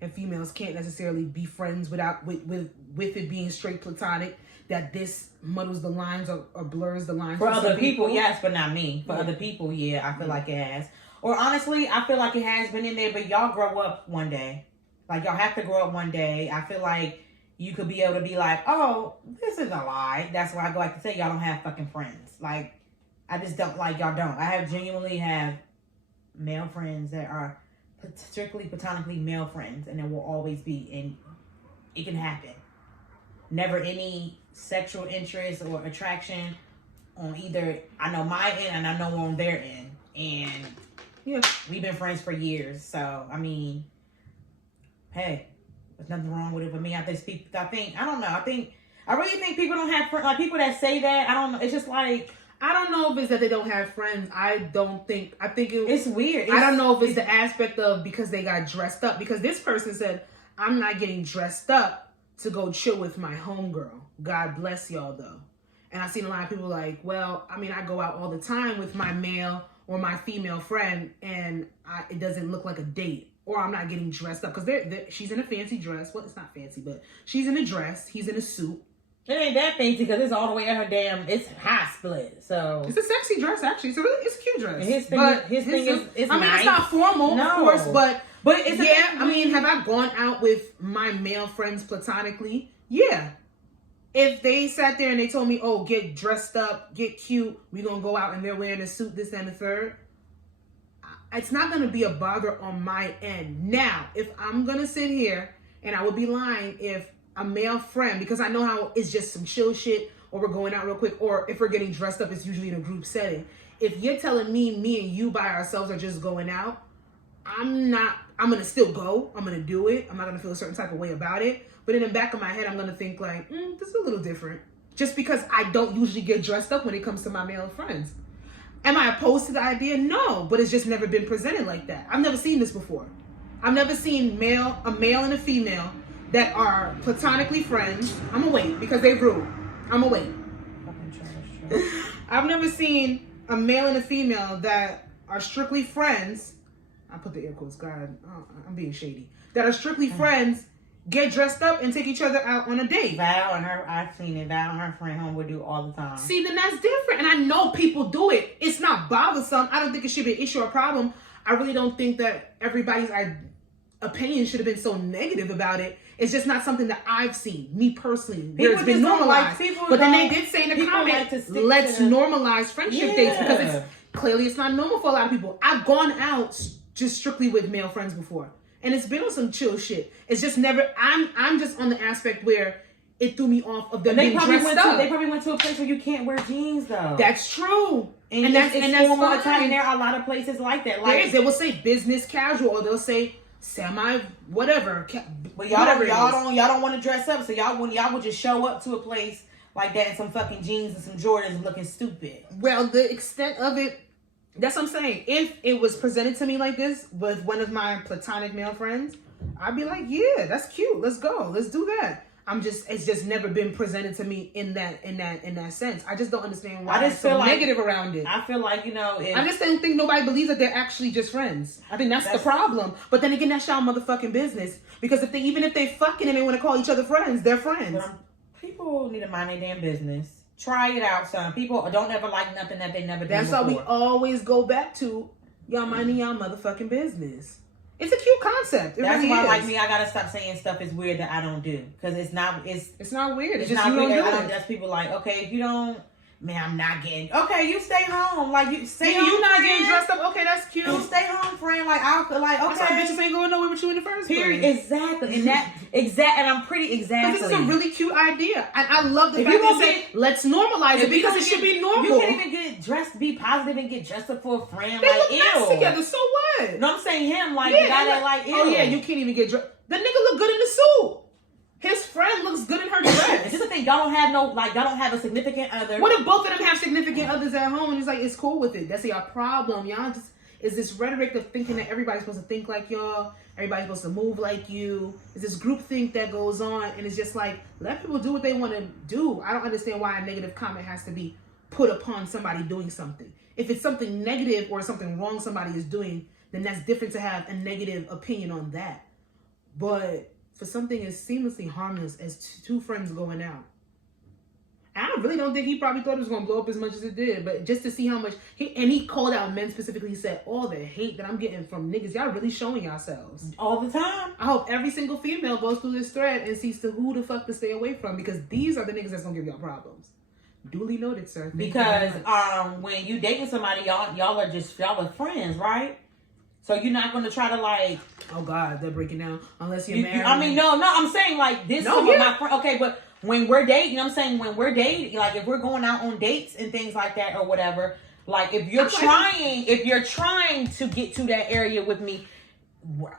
and females can't necessarily be friends with it being straight platonic, that this muddles the lines or blurs the lines for other people? Yes, but not me. For other people, yeah, I feel like it has. Or honestly, I feel like it has been in there, but y'all grow up one day. Like, y'all have to grow up one day. I feel like you could be able to be like, oh, this is a lie. That's why I go like to say y'all don't have fucking friends. Like, I just don't, like, y'all don't. I genuinely have male friends that are strictly platonically male friends, and there will always be, and it can happen. Never any sexual interest or attraction on either, I know my end and I know on their end. And yeah, we've been friends for years. So, I mean, hey, there's nothing wrong with it. But me, I really think people don't have friends. Like, people that say that, I don't know. It's just like, I don't know if it's that they don't have friends. I think it's weird. I don't know if it's the aspect of because they got dressed up. Because this person said, I'm not getting dressed up to go chill with my homegirl. God bless y'all, though. And I've seen a lot of people like, well, I mean, I go out all the time with my male or my female friend, and it doesn't look like a date. Or I'm not getting dressed up. Because she's in a fancy dress. Well, it's not fancy, but she's in a dress. He's in a suit. It ain't that fancy because it's all the way at her damn, it's high split. So it's a sexy dress, actually. It's a cute dress. His thing is I mean, nice. it's not formal, of course, but it's I mean, have I gone out with my male friends platonically? Yeah. If they sat there and they told me, oh, get dressed up, get cute, we gonna go out and they're wearing a suit, this and the third, it's not gonna be a bother on my end. Now, if I'm gonna sit here, and I would be lying if a male friend, because I know how it's just some chill shit, or we're going out real quick, or if we're getting dressed up, it's usually in a group setting. If you're telling me and you by ourselves are just going out, I'm gonna still go. I'm gonna do it. I'm not gonna feel a certain type of way about it. But in the back of my head, I'm gonna think like, this is a little different. Just because I don't usually get dressed up when it comes to my male friends. Am I opposed to the idea? No, but it's just never been presented like that. I've never seen this before. I've never seen a male and a female that are platonically friends. I'm gonna wait because they rude. I'm gonna wait. I've never seen a male and a female that are strictly friends. I put the air quotes, God, I'm being shady. That are strictly friends, get dressed up and take each other out on a date. Val and her, I've seen it. Val and her friend home would do all the time. See, then that's different. And I know people do it. It's not bothersome. I don't think it should be an issue or problem. I really don't think that everybody's opinion should have been so negative about it. It's just not something that I've seen, me personally. It's been normalized. But then they did say in the comment, let's normalize friendship dates because clearly it's not normal for a lot of people. I've gone out just strictly with male friends before. And it's been on some chill shit. It's just never, I'm just on the aspect where it threw me off of them being dressed up. They probably went to a place where you can't wear jeans though. That's true. And that's formal attire. And there are a lot of places like that. Like they will say business casual, or they'll say semi whatever. But y'all don't want to dress up, so y'all would just show up to a place like that in some fucking jeans and some Jordans looking stupid. Well, the extent of it, that's what I'm saying. If it was presented to me like this with one of my platonic male friends, I'd be like, yeah, that's cute. Let's go. Let's do that. It's just never been presented to me in that sense. I just don't understand why it's so negative around it. I feel like, I just don't think nobody believes that they're actually just friends. I think that's the problem. But then again, that's y'all motherfucking business. Because even if they fucking and they want to call each other friends, they're friends. People need to mind their damn business. Try it out, son. People don't ever like nothing that they never did That's before. why we always go back to y'all minding y'all motherfucking business. It's a cute concept. That's really why, is. like me, I gotta stop saying stuff is weird that I don't do, because it's not weird. It's just not you weird. don't do it. That's people like, okay, if you don't, man, I'm not getting. Okay, you stay home. Like you stay home. You not getting dressed up. Okay, that's cute. You stay home, friend. Like I'll like okay. That's why bitches ain't going nowhere with you in the first place. Period. Exactly. And and I'm pretty exactly. This is a really cute idea, and I love the fact that they say let's normalize it because it should be normal. You can't even get dressed, be positive, and get dressed up for a friend. They like look nice together. So what? No, I'm saying him, like the guy that like. Oh yeah, you can't even get dressed. The nigga look good in the suit. His friend looks good in her dress. This is the thing. Y'all don't have a significant other. What if both of them have significant others at home and it's cool with it? That's your problem. Y'all just is this rhetoric of thinking that everybody's supposed to think like y'all, everybody's supposed to move like you. It's this group think that goes on, and it's just like, let people do what they want to do. I don't understand why a negative comment has to be put upon somebody doing something. If it's something negative or something wrong somebody is doing, then that's different to have a negative opinion on that. But for something as seamlessly harmless as two friends going out, I really don't think he probably thought it was going to blow up as much as it did. But just to see how much, he called out men specifically. He said, all the hate that I'm getting from niggas, y'all really showing yourselves. All the time. I hope every single female goes through this thread and sees to who the fuck to stay away from, because these are the niggas that's going to give y'all problems. Duly noted, sir. Because when you dating somebody, y'all are friends, right? So you're not going to try to like... Oh, God, they're breaking down. Unless you're married. No, I'm saying like this. My friend. Okay, but when we're dating, you know what I'm saying? When we're dating, like if we're going out on dates and things like that or whatever, like if you're trying to get to that area with me,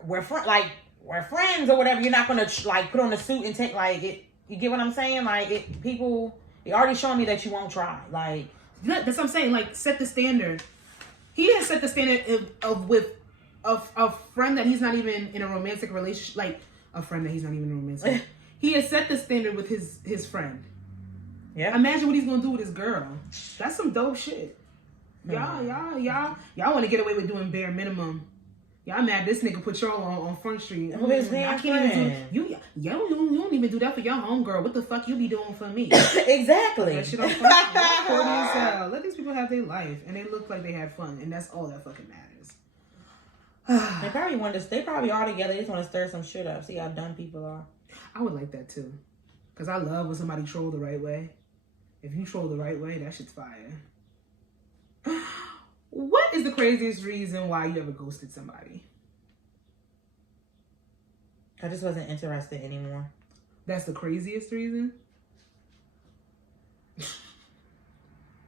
we're friends or whatever. You're not gonna like put on a suit and take like it. You get what I'm saying? Like you're already showing me that you won't try. Like that's what I'm saying. Like set the standard. He has set the standard with a friend that he's not even in a romantic relationship. Like a friend that he's not even in a romantic. He has set the standard with his friend. Yeah. Imagine what he's gonna do with his girl. That's some dope shit. Y'all want to get away with doing bare minimum. Y'all mad this nigga put y'all on Front Street. I can't even do you don't even do that for your homegirl. What the fuck you be doing for me? Exactly. That shit on fucking let these people have their life and they look like they had fun, and that's all that fucking matters. They probably all together. They just want to stir some shit up. See how dumb people are. I would like that too, cause I love when somebody troll the right way. If you troll the right way, that shit's fire. What is the craziest reason why you ever ghosted somebody? I just wasn't interested anymore. That's the craziest reason?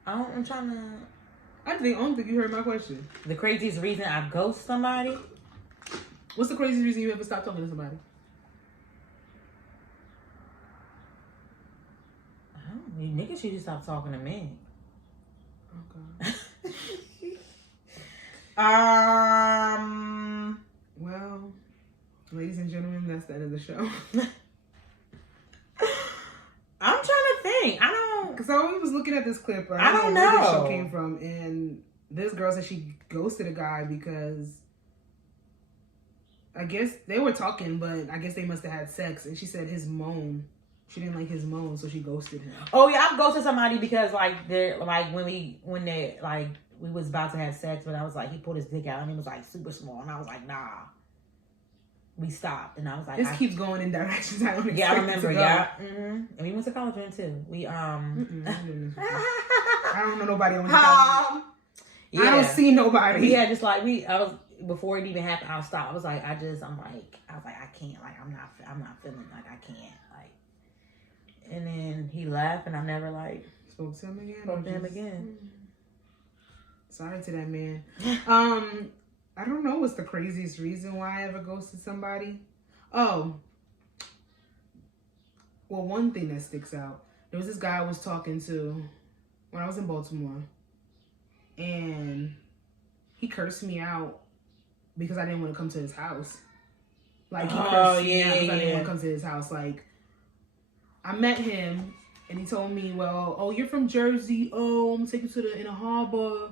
I don't think you heard my question. The craziest reason I ghost somebody? What's the craziest reason you ever stopped talking to somebody? Niggas should just stop talking to me. Okay. Well, ladies and gentlemen, that's the end of the show. I'm trying to think. Because I was looking at this clip. I don't know where this show came from, and this girl said she ghosted a guy because I guess they were talking, but I guess they must have had sex, and she said his moan. She didn't like his moan, so she ghosted him. Oh yeah, I've ghosted somebody because when we was about to have sex, but I was like, he pulled his dick out and it was like super small, and I was like, nah. We stopped, and I was like, this keeps going in directions I don't expect. Yeah, I remember. Yeah, and we went to college then too. We I don't know nobody on college. Yeah. I don't see nobody. Yeah, just like before it even happened, I'll stop. I was like, I can't. Like, I'm not feeling like I can't. And then he left, and I never spoke to him again. Sorry to that man. I don't know what's the craziest reason why I ever ghosted somebody. Oh, well, one thing that sticks out. There was this guy I was talking to when I was in Baltimore, and he cursed me out because I didn't want to come to his house. Like he cursed me out because I didn't want to come to his house. Like, I met him, and he told me, well, you're from Jersey. Oh, I'm going to take you to the Inner Harbor.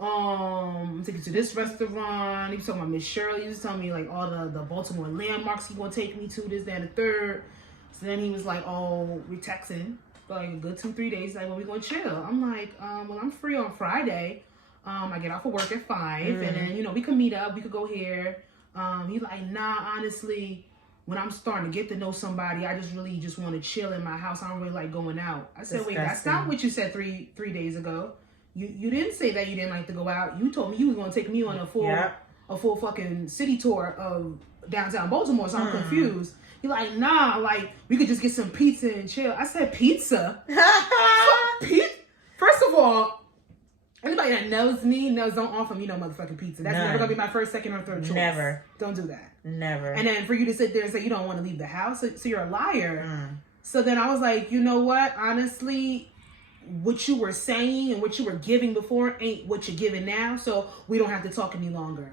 I'm going to take you to this restaurant. He was talking about Miss Shirley. He was telling me, like, all the Baltimore landmarks he going to take me to, this, that, and the third. So then he was like, oh, we're texting for, like, a good 2-3 days. Like, well, we going to chill. I'm like, well, I'm free on Friday. I get off of work at 5. And then, we could meet up. We could go here. He's like, nah, honestly, when I'm starting to get to know somebody, I just really want to chill in my house. I don't really like going out. I said, wait, that's not what you said three days ago. You didn't say that you didn't like to go out. You told me you was going to take me on a full fucking city tour of downtown Baltimore, so I'm confused. You're like, nah, like, we could just get some pizza and chill. I said, pizza? First of all, anybody that knows me knows don't offer me no motherfucking pizza. That's never going to be my first, second, or third choice. Never. Don't do that. Never. And then for you to sit there and say you don't want to leave the house, so you're a liar. So then I was like, you know what? Honestly, what you were saying and what you were giving before ain't what you're giving now, so we don't have to talk any longer.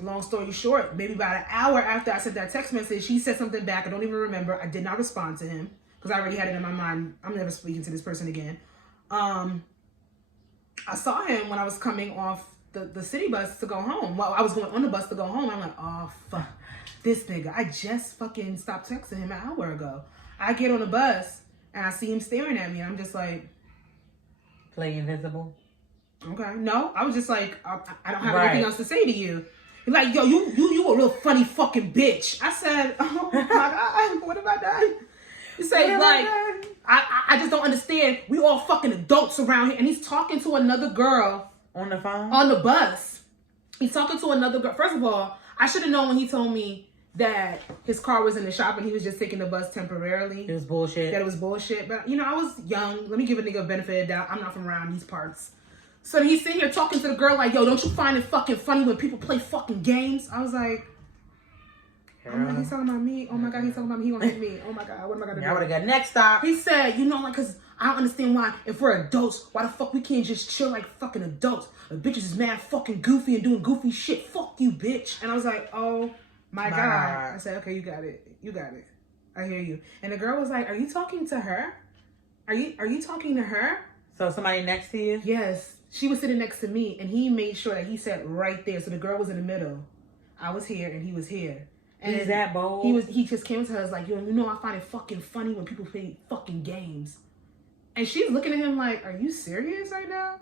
Long story short, maybe about an hour after I sent that text message, he said something back. I don't even remember. I did not respond to him because I already had it in my mind. I'm never speaking to this person again. I saw him when I was coming off the city bus to go home. Well, I was going on the bus to go home. I'm like, oh, fuck. This nigga. I just fucking stopped texting him an hour ago. I get on the bus, and I see him staring at me. And I'm just like... Play invisible? Okay. No, I was just like, I don't have anything else to say to you. He's like, yo, you a real funny fucking bitch. I said, oh my God, what have I done? He said, like, I just don't understand. We all fucking adults around here. And he's talking to another girl. On the phone? On the bus. He's talking to another girl. First of all, I should have known when he told me that his car was in the shop and he was just taking the bus temporarily. It was bullshit. That it was bullshit. But, you know, I was young. Let me give a nigga a benefit of the doubt. I'm not from around these parts. So he's sitting here talking to the girl like, yo, don't you find it fucking funny when people play fucking games? I was like, oh my God, he's talking about me. Oh my God, he's talking about me. He gonna hit me. Oh my God, what am I gonna do? I would have got next stop. He said, you know, like, cause I don't understand why, if we're adults, why the fuck we can't just chill like fucking adults? Bitches is mad fucking goofy and doing goofy shit. Fuck you, bitch. And I was like, oh my God. I said, okay, you got it. You got it. I hear you. And the girl was like, are you talking to her? Are you talking to her? So somebody next to you? Yes. She was sitting next to me, and he made sure that he sat right there. So the girl was in the middle. I was here, and he was here. And is that bold? He just came to her like, yo, you know, I find it fucking funny when people play fucking games. And she's looking at him like, are you serious right now?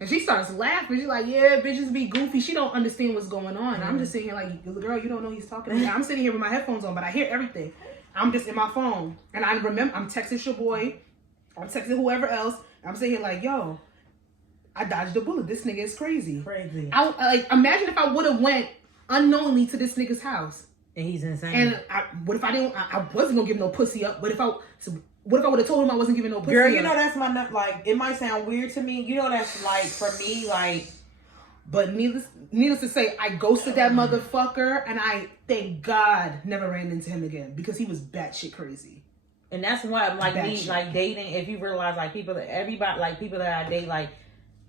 And she starts laughing. She's like, yeah, bitches be goofy. She don't understand what's going on. And I'm just sitting here like, girl, you don't know he's talking to me. I'm sitting here with my headphones on, but I hear everything. I'm just in my phone. And I remember, I'm texting your boy. I'm texting whoever else. I'm sitting here like, yo, I dodged a bullet. This nigga is crazy. Crazy. Like, imagine if I would have went unknowingly to this nigga's house. And he's insane. And what if I didn't? I wasn't gonna give no pussy up. What if I would have told him I wasn't giving no pussy Girl, up? you know that's my like. It might sound weird to me. You know that's like for me like. But needless to say, I ghosted that motherfucker, and I thank God never ran into him again because he was batshit crazy. And that's why like me like dating. If you realize like people that I date like.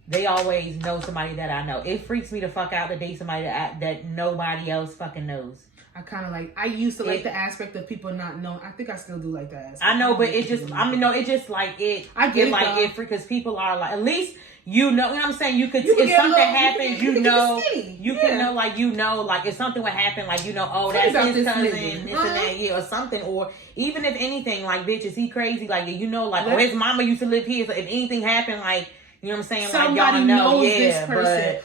They always know somebody that I know. It freaks me the fuck out to date somebody that nobody else fucking knows. I kind of like. I used to like the aspect of people not knowing. I think I still do like that. I know, but it just. I mean, no, it just like it. I get it, like it because people are like at least you know. You know what I'm saying? You could if something happens, you know, you can know like you know like if something would happen like you know oh that's his cousin this and that yeah or something or even if anything like bitch is he crazy like you know like oh his mama used to live here so if anything happened like. You know what I'm saying? Somebody like, y'all know, knows this person.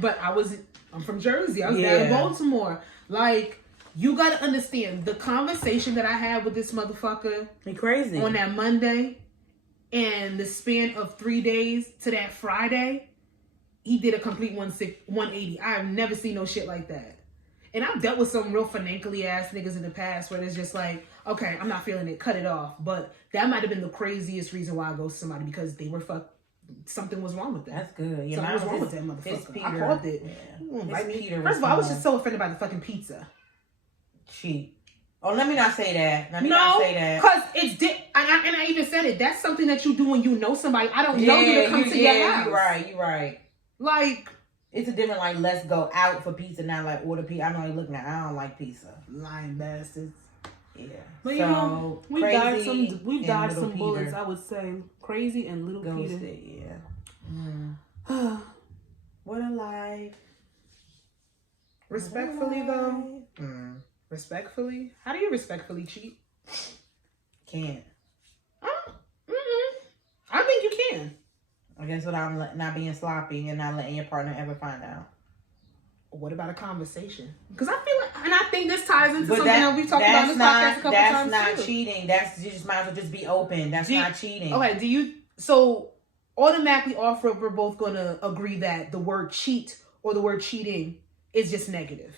But I'm from Jersey. I was down in Baltimore. Like, you got to understand the conversation that I had with this motherfucker. He crazy. On that Monday and the span of 3 days to that Friday, he did a complete 180. I have never seen no shit like that. And I've dealt with some real financially ass niggas in the past where it's just like, okay, I'm not feeling it, cut it off. But that might have been the craziest reason why I go to somebody because they were something was wrong with that. That's good. Yeah, something was wrong with that motherfucker. I called it. Yeah. First of all, I was just so offended by the fucking pizza. Cheap. Oh, let me not say that. Let me not say that. Because it's and I even said it. That's something that you do when you know somebody. I don't know you to come to your house. You're right. Like, it's a different, like, let's go out for pizza, not like order pizza. I know you're looking at I don't like pizza. Lying bastards. Yeah. But you know, we've dodged some bullets, I would say. Crazy and little Peter. Yeah. What a life. Respectfully, though. Respectfully? How do you respectfully cheat? Can't. I think you can. I guess without not being sloppy and not letting your partner ever find out. What about a conversation? Because I feel like, and I think this ties into something that we've talked about in this podcast a couple times. That's not cheating. You just might as well just be open. That's not cheating. Okay, so automatically off rip, we're both going to agree that the word cheat or the word cheating is just negative.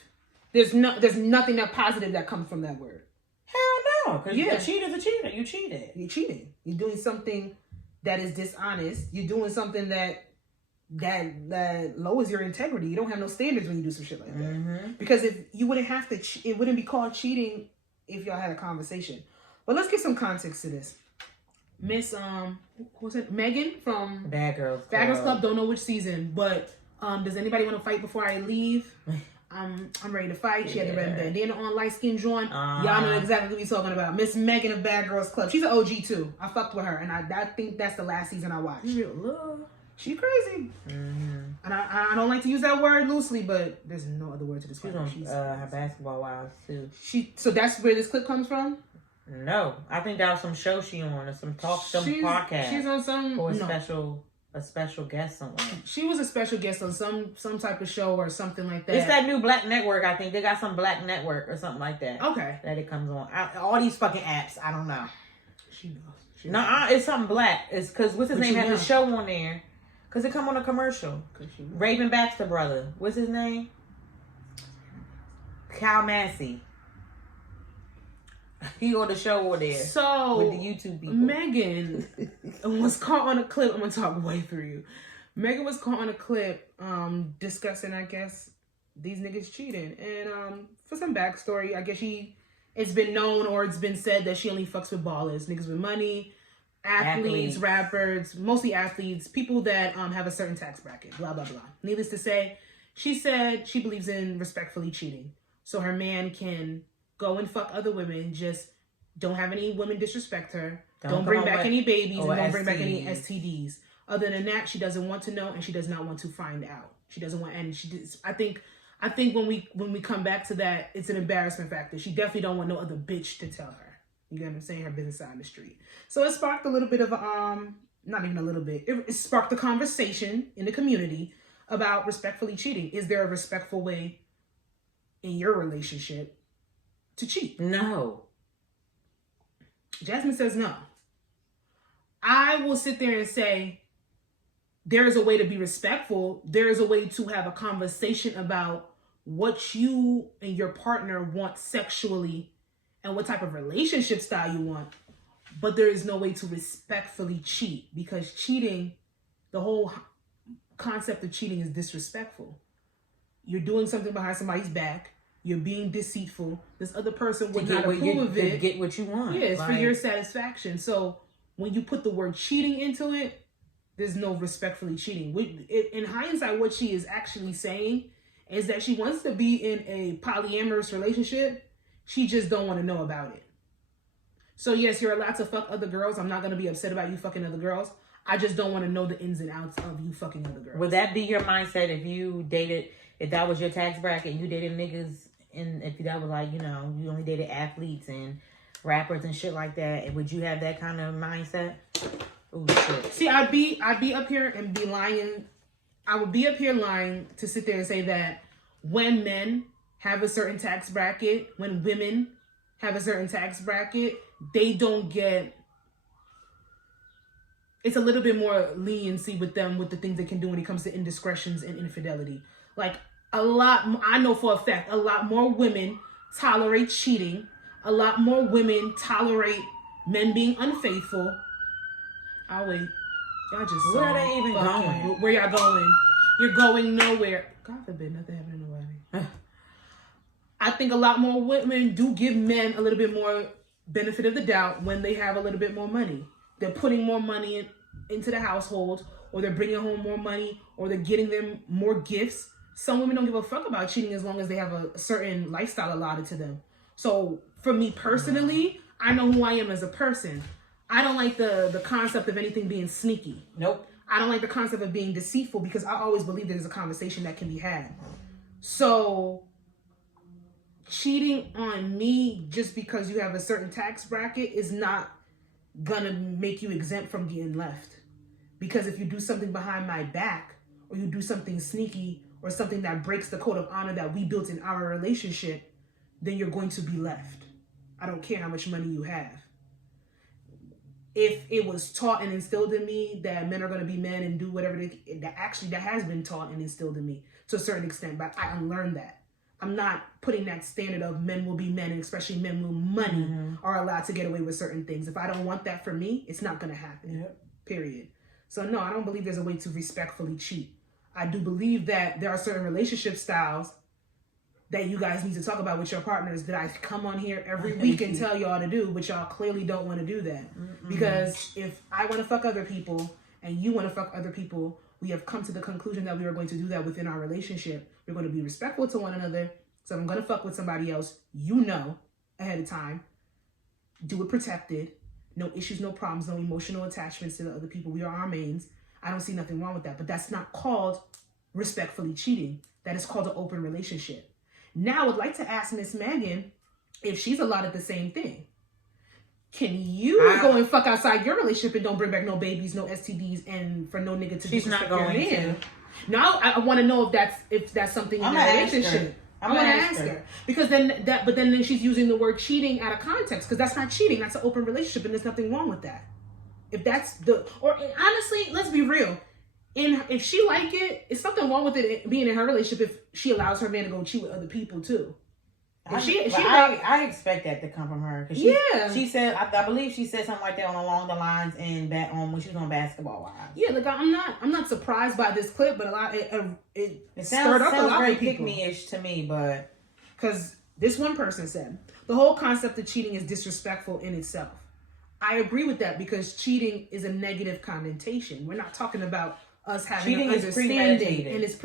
There's nothing that positive that comes from that word. Hell no. Because a cheater's a cheater. You cheated. You're cheating. You're doing something that is dishonest. You're doing something that lowers your integrity. You don't have no standards when you do some shit like that. Mm-hmm. Because if you wouldn't have to, it wouldn't be called cheating if y'all had a conversation. But let's get some context to this. Miss what's it? Megan from Bad Girls Club. Don't know which season, but does anybody want to fight before I leave? I'm ready to fight. She had the red bandana on, light skin joint. Y'all know exactly what we're talking about. Miss Megan of Bad Girls Club. She's an OG too. I fucked with her, and I think that's the last season I watched. She crazy. Mm-hmm. And I don't like to use that word loosely, but there's no other word to describe her. She's on her Basketball Wives too. So that's where this clip comes from? No. I think that was some show she on or some podcast. She's on some or a special guest somewhere. She was a special guest on some type of show or something like that. It's that new Black Network, I think. They got some Black Network or something like that. Okay. That it comes on. All these fucking apps. I don't know. She knows. No, it's something black. It's because what's his name has a show on there. Because it come on a commercial. Raven Baxter brother. What's his name? Kyle Massey. He on the show over there. So with the YouTube people. Megan was caught on a clip. I'm gonna talk way through you. Megan was caught on a clip discussing, I guess, these niggas cheating. And for some backstory, I guess it's been known or it's been said that she only fucks with ballers, niggas with money, athletes, rappers, mostly athletes, people that have a certain tax bracket, blah, blah, blah. Needless to say, she said she believes in respectfully cheating. So her man can go and fuck other women, just don't have any women disrespect her, don't bring back any babies, and don't bring back any STDs. Other than that, she doesn't want to know, and she does not want to find out. She doesn't want, and I think when we come back to that, it's an embarrassment factor. She definitely don't want no other bitch to tell her. You get what I'm saying? Her business out in the street. So it sparked a little bit of not even a little bit. It sparked a conversation in the community about respectfully cheating. Is there a respectful way in your relationship to cheat? No. Jasmine says no. I will sit there and say, there is a way to be respectful. There is a way to have a conversation about what you and your partner want sexually and what type of relationship style you want. But there is no way to respectfully cheat, because cheating, the whole concept of cheating is disrespectful. You're doing something behind somebody's back. You're being deceitful. This other person would not approve of it. To get what you want. Yeah, it's for your satisfaction. So when you put the word cheating into it, there's no respectfully cheating. In hindsight, what she is actually saying is that she wants to be in a polyamorous relationship. She just don't want to know about it. So yes, you're allowed to fuck other girls. I'm not going to be upset about you fucking other girls. I just don't want to know the ins and outs of you fucking other girls. Would that be your mindset if that was your tax bracket and you dated niggas, and if that was like, you know, you only dated athletes and rappers and shit like that, would you have that kind of mindset? Oh shit. See, I'd be up here and be lying. I would be up here lying to sit there and say that when men have a certain tax bracket, when women have a certain tax bracket, they don't get, it's a little bit more leniency with them with the things they can do when it comes to indiscretions and infidelity. Like I know for a fact, a lot more women tolerate cheating. A lot more women tolerate men being unfaithful. I'll wait. Y'all just where are they even going? Where y'all going? You're going nowhere. God forbid nothing happened to nobody. I think a lot more women do give men a little bit more benefit of the doubt when they have a little bit more money. They're putting more money into the household, or they're bringing home more money, or they're getting them more gifts. Some women don't give a fuck about cheating as long as they have a certain lifestyle allotted to them. So for me personally, I know who I am as a person. I don't like the concept of anything being sneaky. Nope. I don't like the concept of being deceitful, because I always believe there's a conversation that can be had. So cheating on me just because you have a certain tax bracket is not gonna make you exempt from getting left. Because if you do something behind my back, or you do something sneaky, or something that breaks the code of honor that we built in our relationship, then you're going to be left. I don't care how much money you have. If it was taught and instilled in me that men are going to be men and do whatever that has been taught and instilled in me to a certain extent, but I unlearned that. I'm not putting that standard of men will be men, and especially men with money are allowed to get away with certain things. If I don't want that for me, it's not going to happen. Yep. Period. So no, I don't believe there's a way to respectfully cheat. I do believe that there are certain relationship styles that you guys need to talk about with your partners that I come on here every week and tell y'all to do, but y'all clearly don't want to do that. Because if I want to fuck other people and you want to fuck other people, we have come to the conclusion that we are going to do that within our relationship. We're going to be respectful to one another. So if I'm going to fuck with somebody else, you know ahead of time. Do it protected. No issues, no problems, no emotional attachments to the other people. We are our mains. I don't see nothing wrong with that. But that's not called respectfully cheating. That is called an open relationship. Now I would like to ask Miss Megan if she's allotted the same thing. Can you go and fuck outside your relationship and don't bring back no babies, no STDs, and for no nigga to she's not going in? Now I want to know if that's something in your relationship. I'm gonna ask her because then she's using the word cheating out of context, because that's not cheating. That's an open relationship, and there's nothing wrong with that. If that's honestly, let's be real. If she like it, it's something wrong with it being in her relationship if she allows her man to go cheat with other people too. I expect that to come from her. Cause she said, I believe she said something like that along the lines in that when she was on Basketball Wives. Yeah, like I'm not surprised by this clip, but a lot it sounds up a lot very of people. pick-me-ish to me, but because this one person said the whole concept of cheating is disrespectful in itself. I agree with that because cheating is a negative connotation. We're not talking about us having cheating an is understanding, and it's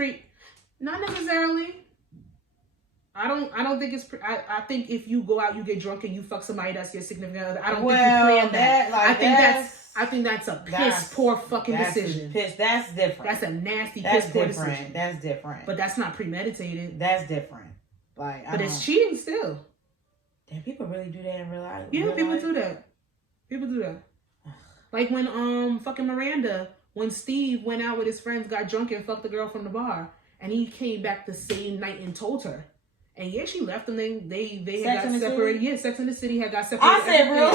not necessarily. I don't think it's. I think if you go out, you get drunk, and you fuck somebody that's your significant other. I don't think you plan that. I think that's a piss poor fucking decision. That's different. That's a nasty piss poor decision. That's different. But that's not premeditated. That's different. Like, but it's cheating still. Damn, people really do that in real life. Yeah, people do that. People do that. Like when fucking Miranda, when Steve went out with his friends, got drunk and fucked the girl from the bar, and he came back the same night and told her. And yeah, she left them. They had got separated. Yeah, Sex in the City had got separated. I said real.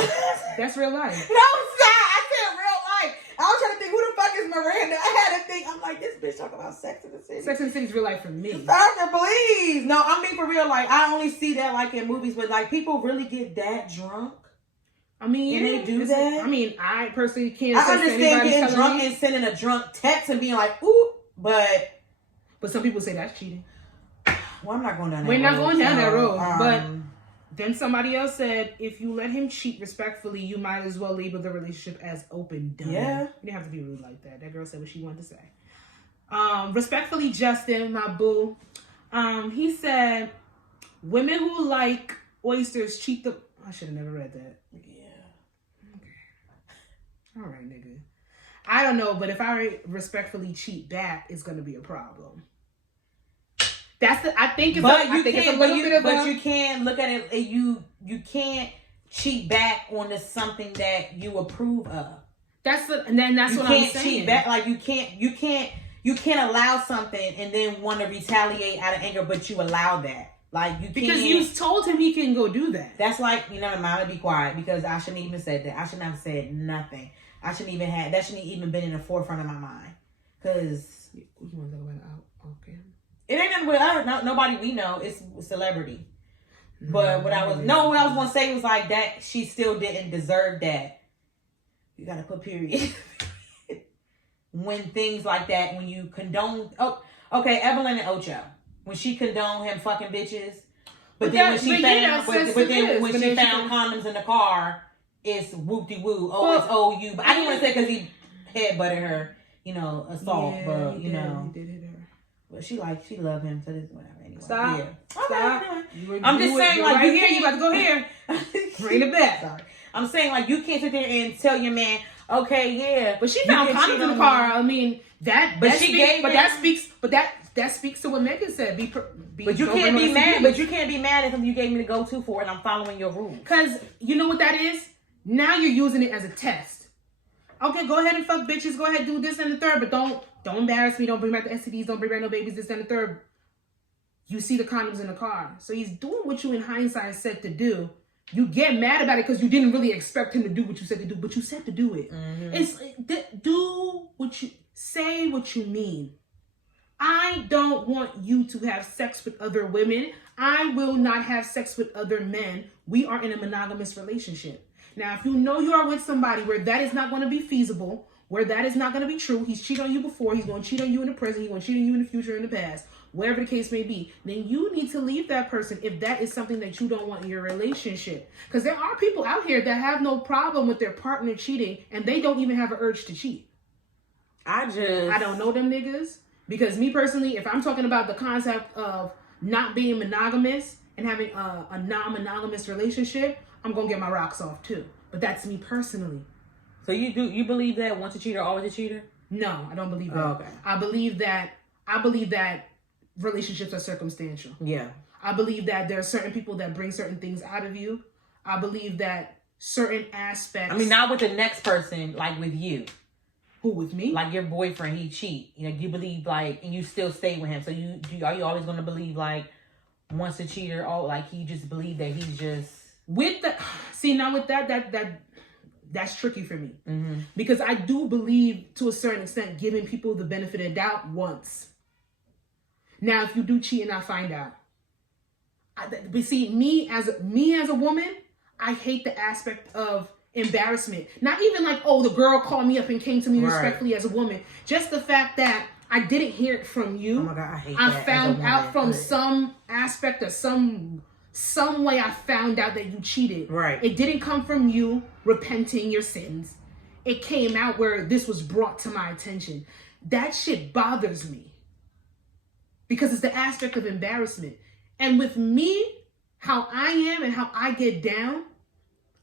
That's real life. No, it's not. I said real life. I was trying to think, who the fuck is Miranda? I had to think. I'm like, this bitch talking about Sex in the City. Sex in the City is real life for me. Sasha, please. No, I mean for real. Like, I only see that like in movies, but like people really get that drunk. I mean, and they do that. I mean, I personally can't. I understand getting drunk and sending a drunk text and being like, ooh, but some people say that's cheating. Well, I'm not going down that road. We're not going down that road. But then somebody else said, if you let him cheat respectfully, you might as well label the relationship as open done. Yeah. You didn't have to be rude like that. That girl said what she wanted to say. Respectfully, Justin, my boo. He said, women who like oysters cheat the... I should have never read that. Yeah. Okay. All right, nigga. I don't know, but if I respectfully cheat back, it's going to be a problem. I think it's a little bit of but you can't look at it. You can't cheat back on something that you approve of. That's what I'm saying. You can't cheat back. Like you can't allow something and then want to retaliate out of anger, but you allow that. Like you can't, because you told him he can go do that. That's like, you know, I'm gonna be quiet because I shouldn't even said that. I shouldn't have said nothing. That shouldn't even been in the forefront of my mind. Cause you want to talk about okay. It ain't nothing with us. Nobody we know. It's celebrity. But what I was going to say was like that she still didn't deserve that. You got to put period. When things like that, when you condone... Oh, okay, Evelyn and Ocho. When she condoned him fucking bitches. But then when she found condoms in the car, it's whoop-de-woo. Oh, it's OU. But I didn't want to say because he headbutted her, you know, assault. Yeah, but, you know... He did hit her. But she love him for this, whatever. Anyway. Stop. Yeah. Stop. I'm just saying, like, right here, you about to go here. Bring it back. Sorry. I'm saying, like, you can't sit there and tell your man, okay, yeah. But she found condoms in the car. I mean, that speaks to what Megan said. But you can't be mad. But you can't be mad at him. You gave me the go-to for it, and I'm following your rules. Because you know what that is? Now you're using it as a test. Okay, go ahead and fuck bitches. Go ahead and do this and the third, but don't embarrass me. Don't bring back the STDs. Don't bring back no babies. This and the third. You see the condoms in the car. So he's doing what you in hindsight said to do. You get mad about it because you didn't really expect him to do what you said to do, but you said to do it. Mm-hmm. Do what you say, what you mean. I don't want you to have sex with other women. I will not have sex with other men. We are in a monogamous relationship. Now, if you know you are with somebody where that is not going to be feasible, where that is not going to be true, he's cheated on you before, he's going to cheat on you in the present, he's going to cheat on you in the future, in the past, whatever the case may be, then you need to leave that person if that is something that you don't want in your relationship. Because there are people out here that have no problem with their partner cheating, and they don't even have an urge to cheat. I don't know them niggas. Because me personally, if I'm talking about the concept of not being monogamous and having a non-monogamous relationship, I'm going to get my rocks off too. But that's me personally. So you believe that once a cheater, always a cheater? No, I don't believe that. Oh, okay. I believe that relationships are circumstantial. Yeah. I believe that there are certain people that bring certain things out of you. I believe that certain aspects... I mean, not with the next person, like with you. Who, with me? Like your boyfriend, he cheat. You know, you believe like, and you still stay with him. So are you always going to believe like once a cheater, like he just believe that he's just... With the... See, now with that's tricky for me. Mm-hmm. Because I do believe, to a certain extent, giving people the benefit of the doubt once. Now, if you do cheat and I find out, But see, me as a woman, I hate the aspect of embarrassment. Not even like, oh, the girl called me up and came to me respectfully as a woman. Just the fact that I didn't hear it from you. Oh my God, I hate I that. found out from some aspect or some way I found out that you cheated. Right. It didn't come from you repenting your sins. It came out where this was brought to my attention. That shit bothers me. Because it's the aspect of embarrassment. And with me, how I am and how I get down,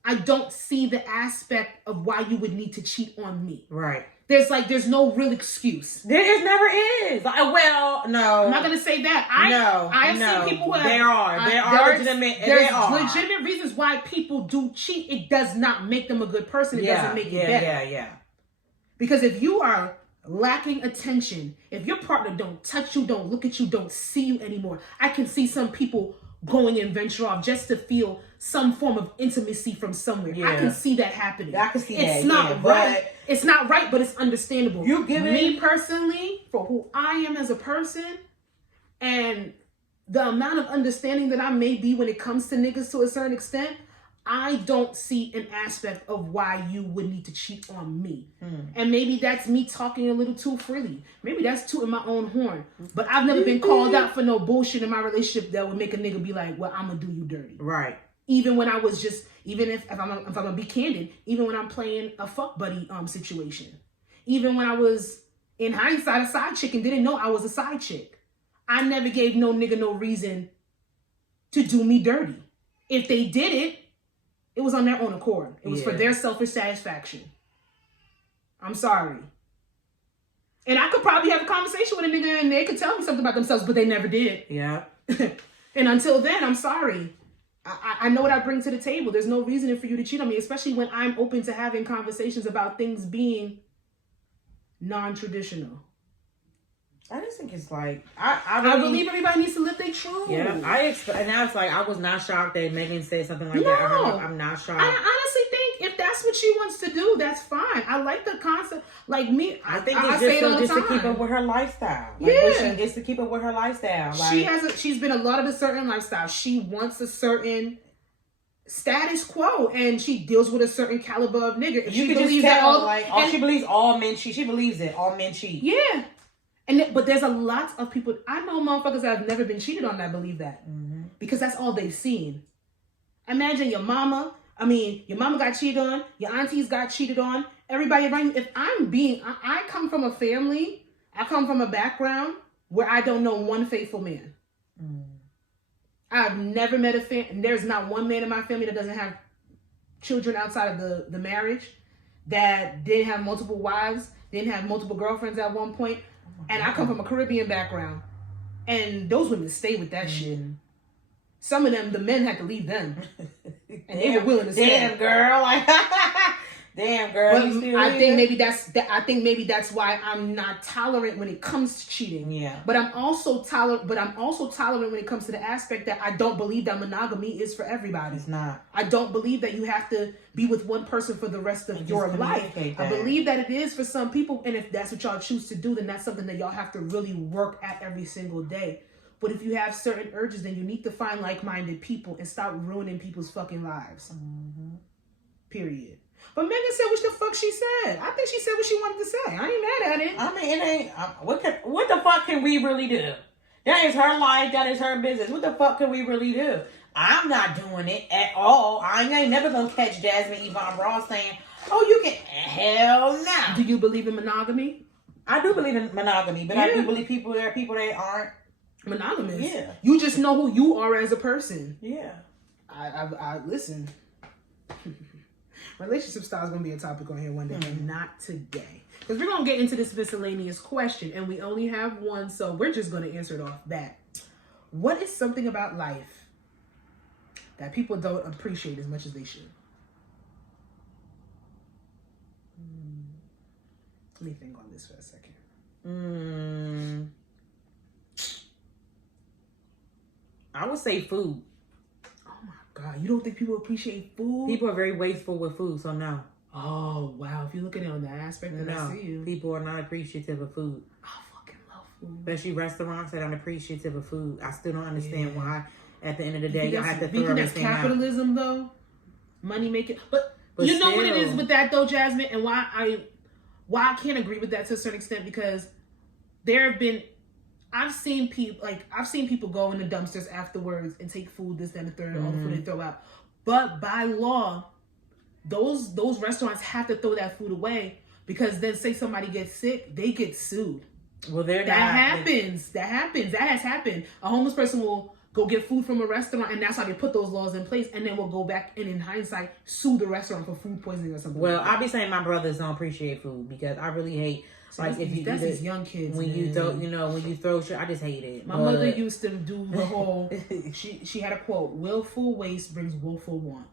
I don't see the aspect of why you would need to cheat on me. Right. There's no real excuse. There never is. Well, no. I'm not gonna say that. I have seen people who have, there are legitimate. There's legitimate reasons why people do cheat. It does not make them a good person. It doesn't make it better. Yeah. Because if you are lacking attention, if your partner don't touch you, don't look at you, don't see you anymore, I can see some people going and venture off just to feel some form of intimacy from somewhere. Yeah. I can see that happening. I can see that. It's not right. It's not right, but it's understandable. You give me personally, for who I am as a person, and the amount of understanding that I may be when it comes to niggas to a certain extent, I don't see an aspect of why you would need to cheat on me. And maybe that's me talking a little too freely. Maybe that's tooting my own horn. But I've never been called out for no bullshit in my relationship that would make a nigga be like, well, I'm gonna do you dirty. Right. Even when I was just, even if I'm gonna be candid, even when I'm playing a fuck buddy situation. Even when I was, in hindsight, a side chick and didn't know I was a side chick. I never gave no nigga no reason to do me dirty. If they did it, it was on their own accord. It was for their selfish satisfaction. I'm sorry. And I could probably have a conversation with a nigga and they could tell me something about themselves, but they never did. Yeah. And until then, I'm sorry. I know what I bring to the table. There's no reason for you to cheat on me, especially when I'm open to having conversations about things being non-traditional. I just think it's like I believe everybody needs to live their truth. Yeah, and now it's like I was not shocked that Megan said something like that. I'm not shocked. I honestly think if that's what she wants to do, that's fine. I like the concept. Like me, I think it's just to keep up with her lifestyle. Like, it's to keep up with her lifestyle. Like, she's been a lot of a certain lifestyle. She wants a certain status quo, and she deals with a certain caliber of nigga. If you she can believes just tell, that she believes all men cheat. She believes it. All men cheat. Yeah. But there's a lot of people, I know motherfuckers that have never been cheated on that believe that. Because that's all they've seen. Imagine your mama got cheated on, your aunties got cheated on, everybody around you. If I come from a family, I come from a background where I don't know one faithful man. I've never met there's not one man in my family that doesn't have children outside of the marriage, that didn't have multiple wives, didn't have multiple girlfriends at one point. And I come from a Caribbean background. And those women stay with that shit. Some of them, the men had to leave them. And they were willing to stay. Damn, girl. Like, damn, girl. But I think maybe that's why I'm not tolerant when it comes to cheating. Yeah. But I'm also tolerant when it comes to the aspect that I don't believe that monogamy is for everybody. It's not. I don't believe that you have to be with one person for the rest of your life. I believe that it is for some people, and if that's what y'all choose to do, then that's something that y'all have to really work at every single day. But if you have certain urges, then you need to find like-minded people and stop ruining people's fucking lives. Period. But Megan said what the fuck she said. I think she said what she wanted to say. I ain't mad at it. I mean, it ain't. What the fuck can we really do? That is her life. That is her business. What the fuck can we really do? I'm not doing it at all. I ain't never gonna catch Jasmine Yvonne Ross saying, "Oh, you can." Hell no. Do you believe in monogamy? I do believe in monogamy, but I do believe there are people that aren't monogamous. Yeah. You just know who you are as a person. Yeah. I listen. Relationship style is going to be a topic on here one day, but not today. Because we're going to get into this miscellaneous question, and we only have one, so we're just going to answer it off bat. What is something about life that people don't appreciate as much as they should? Let me think on this for a second. I would say food. God, you don't think people appreciate food? People are very wasteful with food, so no. Oh, wow. If you look at it on that aspect, then I see you. People are not appreciative of food. I fucking love food. Especially restaurants that aren't appreciative of food. I still don't understand why. at the end of the day, y'all have to throw because that's everything capitalism, though. Money making, but you know what it is with that though, Jasmine, and why I can't agree with that to a certain extent, because there have been, I've seen people go in the dumpsters afterwards and take food, this, that, and the third, all the food they throw out. But by law, those restaurants have to throw that food away, because then say somebody gets sick, they get sued. Well, that happens. That has happened. A homeless person will go get food from a restaurant, and that's how they put those laws in place, and then we'll go back and in hindsight sue the restaurant for food poisoning or something. Well, I be saying my brothers don't appreciate food, because I really hate, like, if you that's these young kids, when you throw, when you throw shit, I just hate it. My mother used to do the whole. she had a quote: "Willful waste brings willful want."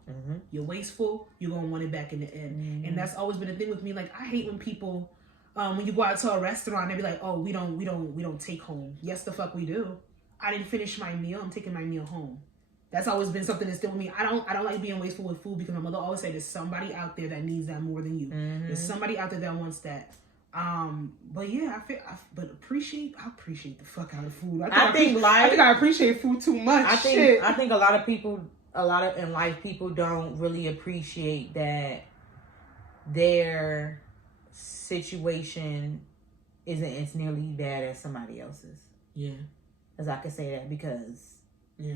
You're wasteful, you're gonna want it back in the end, and that's always been a thing with me. Like, I hate when people, when you go out to a restaurant, they be like, "Oh, we don't take home." Yes, the fuck we do. I didn't finish my meal. I'm taking my meal home. That's always been something that's still with me. I don't like being wasteful with food, because my mother always said there's somebody out there that needs that more than you. There's somebody out there that wants that. But yeah, I appreciate the fuck out of food. I think I appreciate food too much. I think a lot of people, in life, people don't really appreciate that their situation isn't as nearly bad as somebody else's. Yeah. As I could say that, because you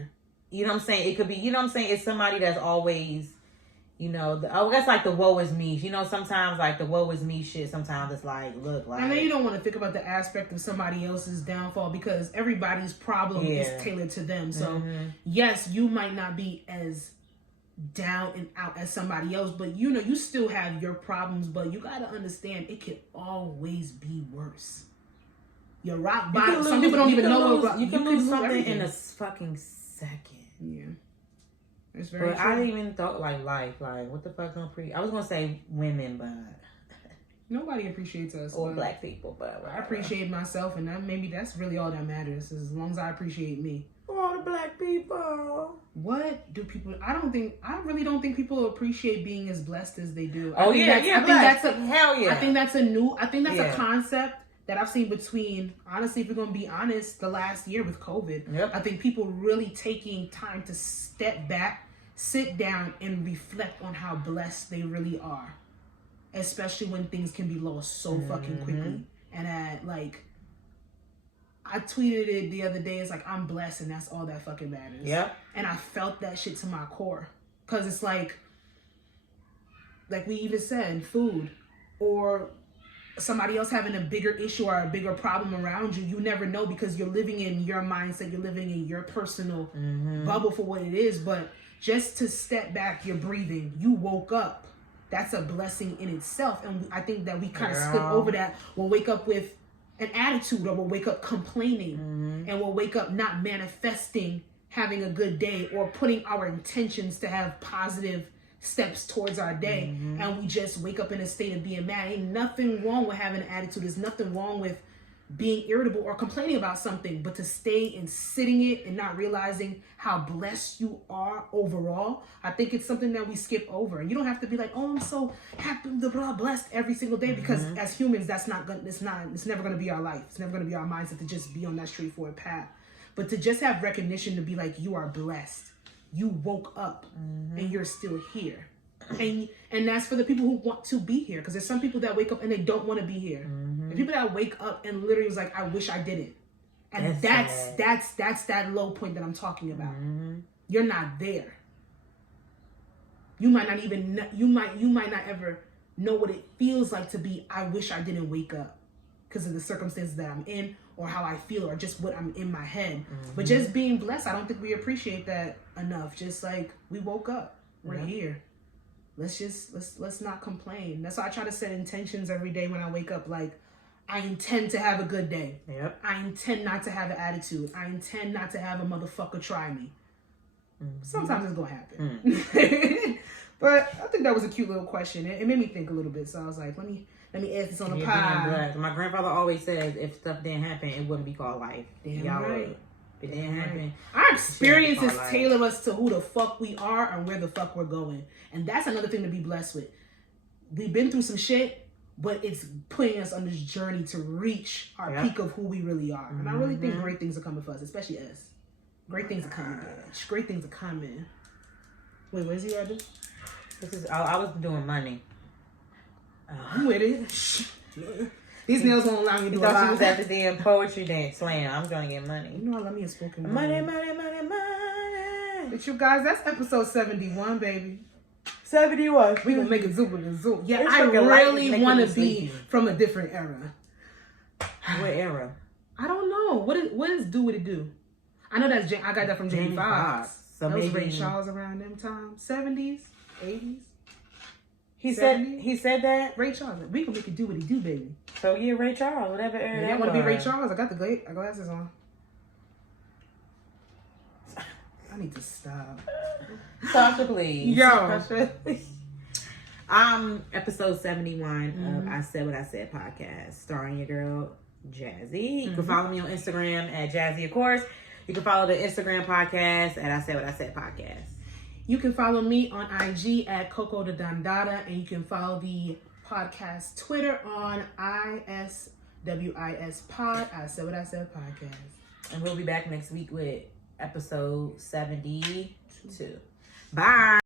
know what I'm saying, it could be, it's somebody that's always, that's like the woe is me. Sometimes like the woe is me shit, sometimes it's like, look, like, and then you don't want to think about the aspect of somebody else's downfall, because everybody's problem is tailored to them. So yes, you might not be as down and out as somebody else, but you still have your problems. But you got to understand, it can always be worse. You're rock bottom. Some people don't even know. You can lose something everything in a fucking second. Yeah, it's very true. I didn't even thought like life. Like, what the fuck don't I was gonna say women, but nobody appreciates us, or black people. But I appreciate myself, and maybe that's really all that matters. As long as I appreciate me. All the black people. What do people? I really don't think people appreciate being as blessed as they do. Hell yeah. I think that's a concept that I've seen between, honestly, if we're going to be honest, the last year with COVID. Yep. I think people really taking time to step back, sit down, and reflect on how blessed they really are. Especially when things can be lost so fucking quickly. And I tweeted it the other day. It's like, I'm blessed, and that's all that fucking matters. Yep. And I felt that shit to my core. Because it's like we even said, food, or somebody else having a bigger issue or a bigger problem around you. You never know, because you're living in your mindset, you're living in your personal bubble for what it is. But just to step back, you're breathing, you woke up. That's a blessing in itself. And I think that we kind of skip over that. We'll wake up with an attitude, or we'll wake up complaining, and we'll wake up not manifesting having a good day, or putting our intentions to have positive steps towards our day, and we just wake up in a state of being mad. Ain't nothing wrong with having an attitude. There's nothing wrong with being irritable or complaining about something, but to stay and sitting it and not realizing how blessed you are overall, I think it's something that we skip over. And you don't have to be like, oh, I'm so happy, blessed every single day, because as humans, it's never going to be our life. It's never going to be our mindset to just be on that straightforward path. But to just have recognition, to be like, you are blessed. You woke up and you're still here. And that's for the people who want to be here. Because there's some people that wake up and they don't want to be here. The people that wake up and literally was like, I wish I didn't. And that's that low point that I'm talking about. You're not there. You might not even you might not ever know what it feels like to be, I wish I didn't wake up, because of the circumstances that I'm in, or how I feel, or just what I'm in my head. But just being blessed, I don't think we appreciate that enough. Just like, we woke up, we're here. Let's not complain. That's why I try to set intentions every day when I wake up. Like, I intend to have a good day. Yep. I intend not to have an attitude. I intend not to have a motherfucker try me. Sometimes it's gonna happen. But I think that was a cute little question. It made me think a little bit. So I was like, let me ask this on the pod. My grandfather always says, if stuff didn't happen, it wouldn't be called life. Damn right. If it didn't happen. Our experiences tailor us to who the fuck we are and where the fuck we're going. And that's another thing to be blessed with. We've been through some shit, but it's putting us on this journey to reach our peak of who we really are. And I really think great things are coming for us, especially us. Great things are coming, bitch. Great things are coming. Wait, where's he at? I was doing money. I'm with it. These nails won't allow me to do a thought lot. she was at the damn poetry dance slam. I'm trying to get money. You know I love me a spoken word. Money. But you guys, that's episode 71, baby. 71. We gonna make it zoom with the zoom. Yeah, It's I fucking light, really making want me to be sleepy. from a different era. What era? I don't know. What is do what it do? I know that's I got that from Jamie Foxx. So that was maybe Ray Charles around them times. 70s, 80s. He 70s? said that. Ray Charles. We can make it do what he do, baby. So yeah, Ray Charles, whatever era Maybe that I want to be Ray was. Charles. I got the glasses on. I need to stop. Sasha, please. Yo. Sasha, please. Episode 71 of I Said What I Said podcast, starring your girl Jazzy. You can follow me on Instagram at Jazzy, of course. You can follow the Instagram podcast at I Said What I Said podcast. You can follow me on IG at Coco the Dandada, and you can follow the podcast Twitter on ISWIS Pod. I Said What I Said podcast. And we'll be back next week with episode 72. Bye.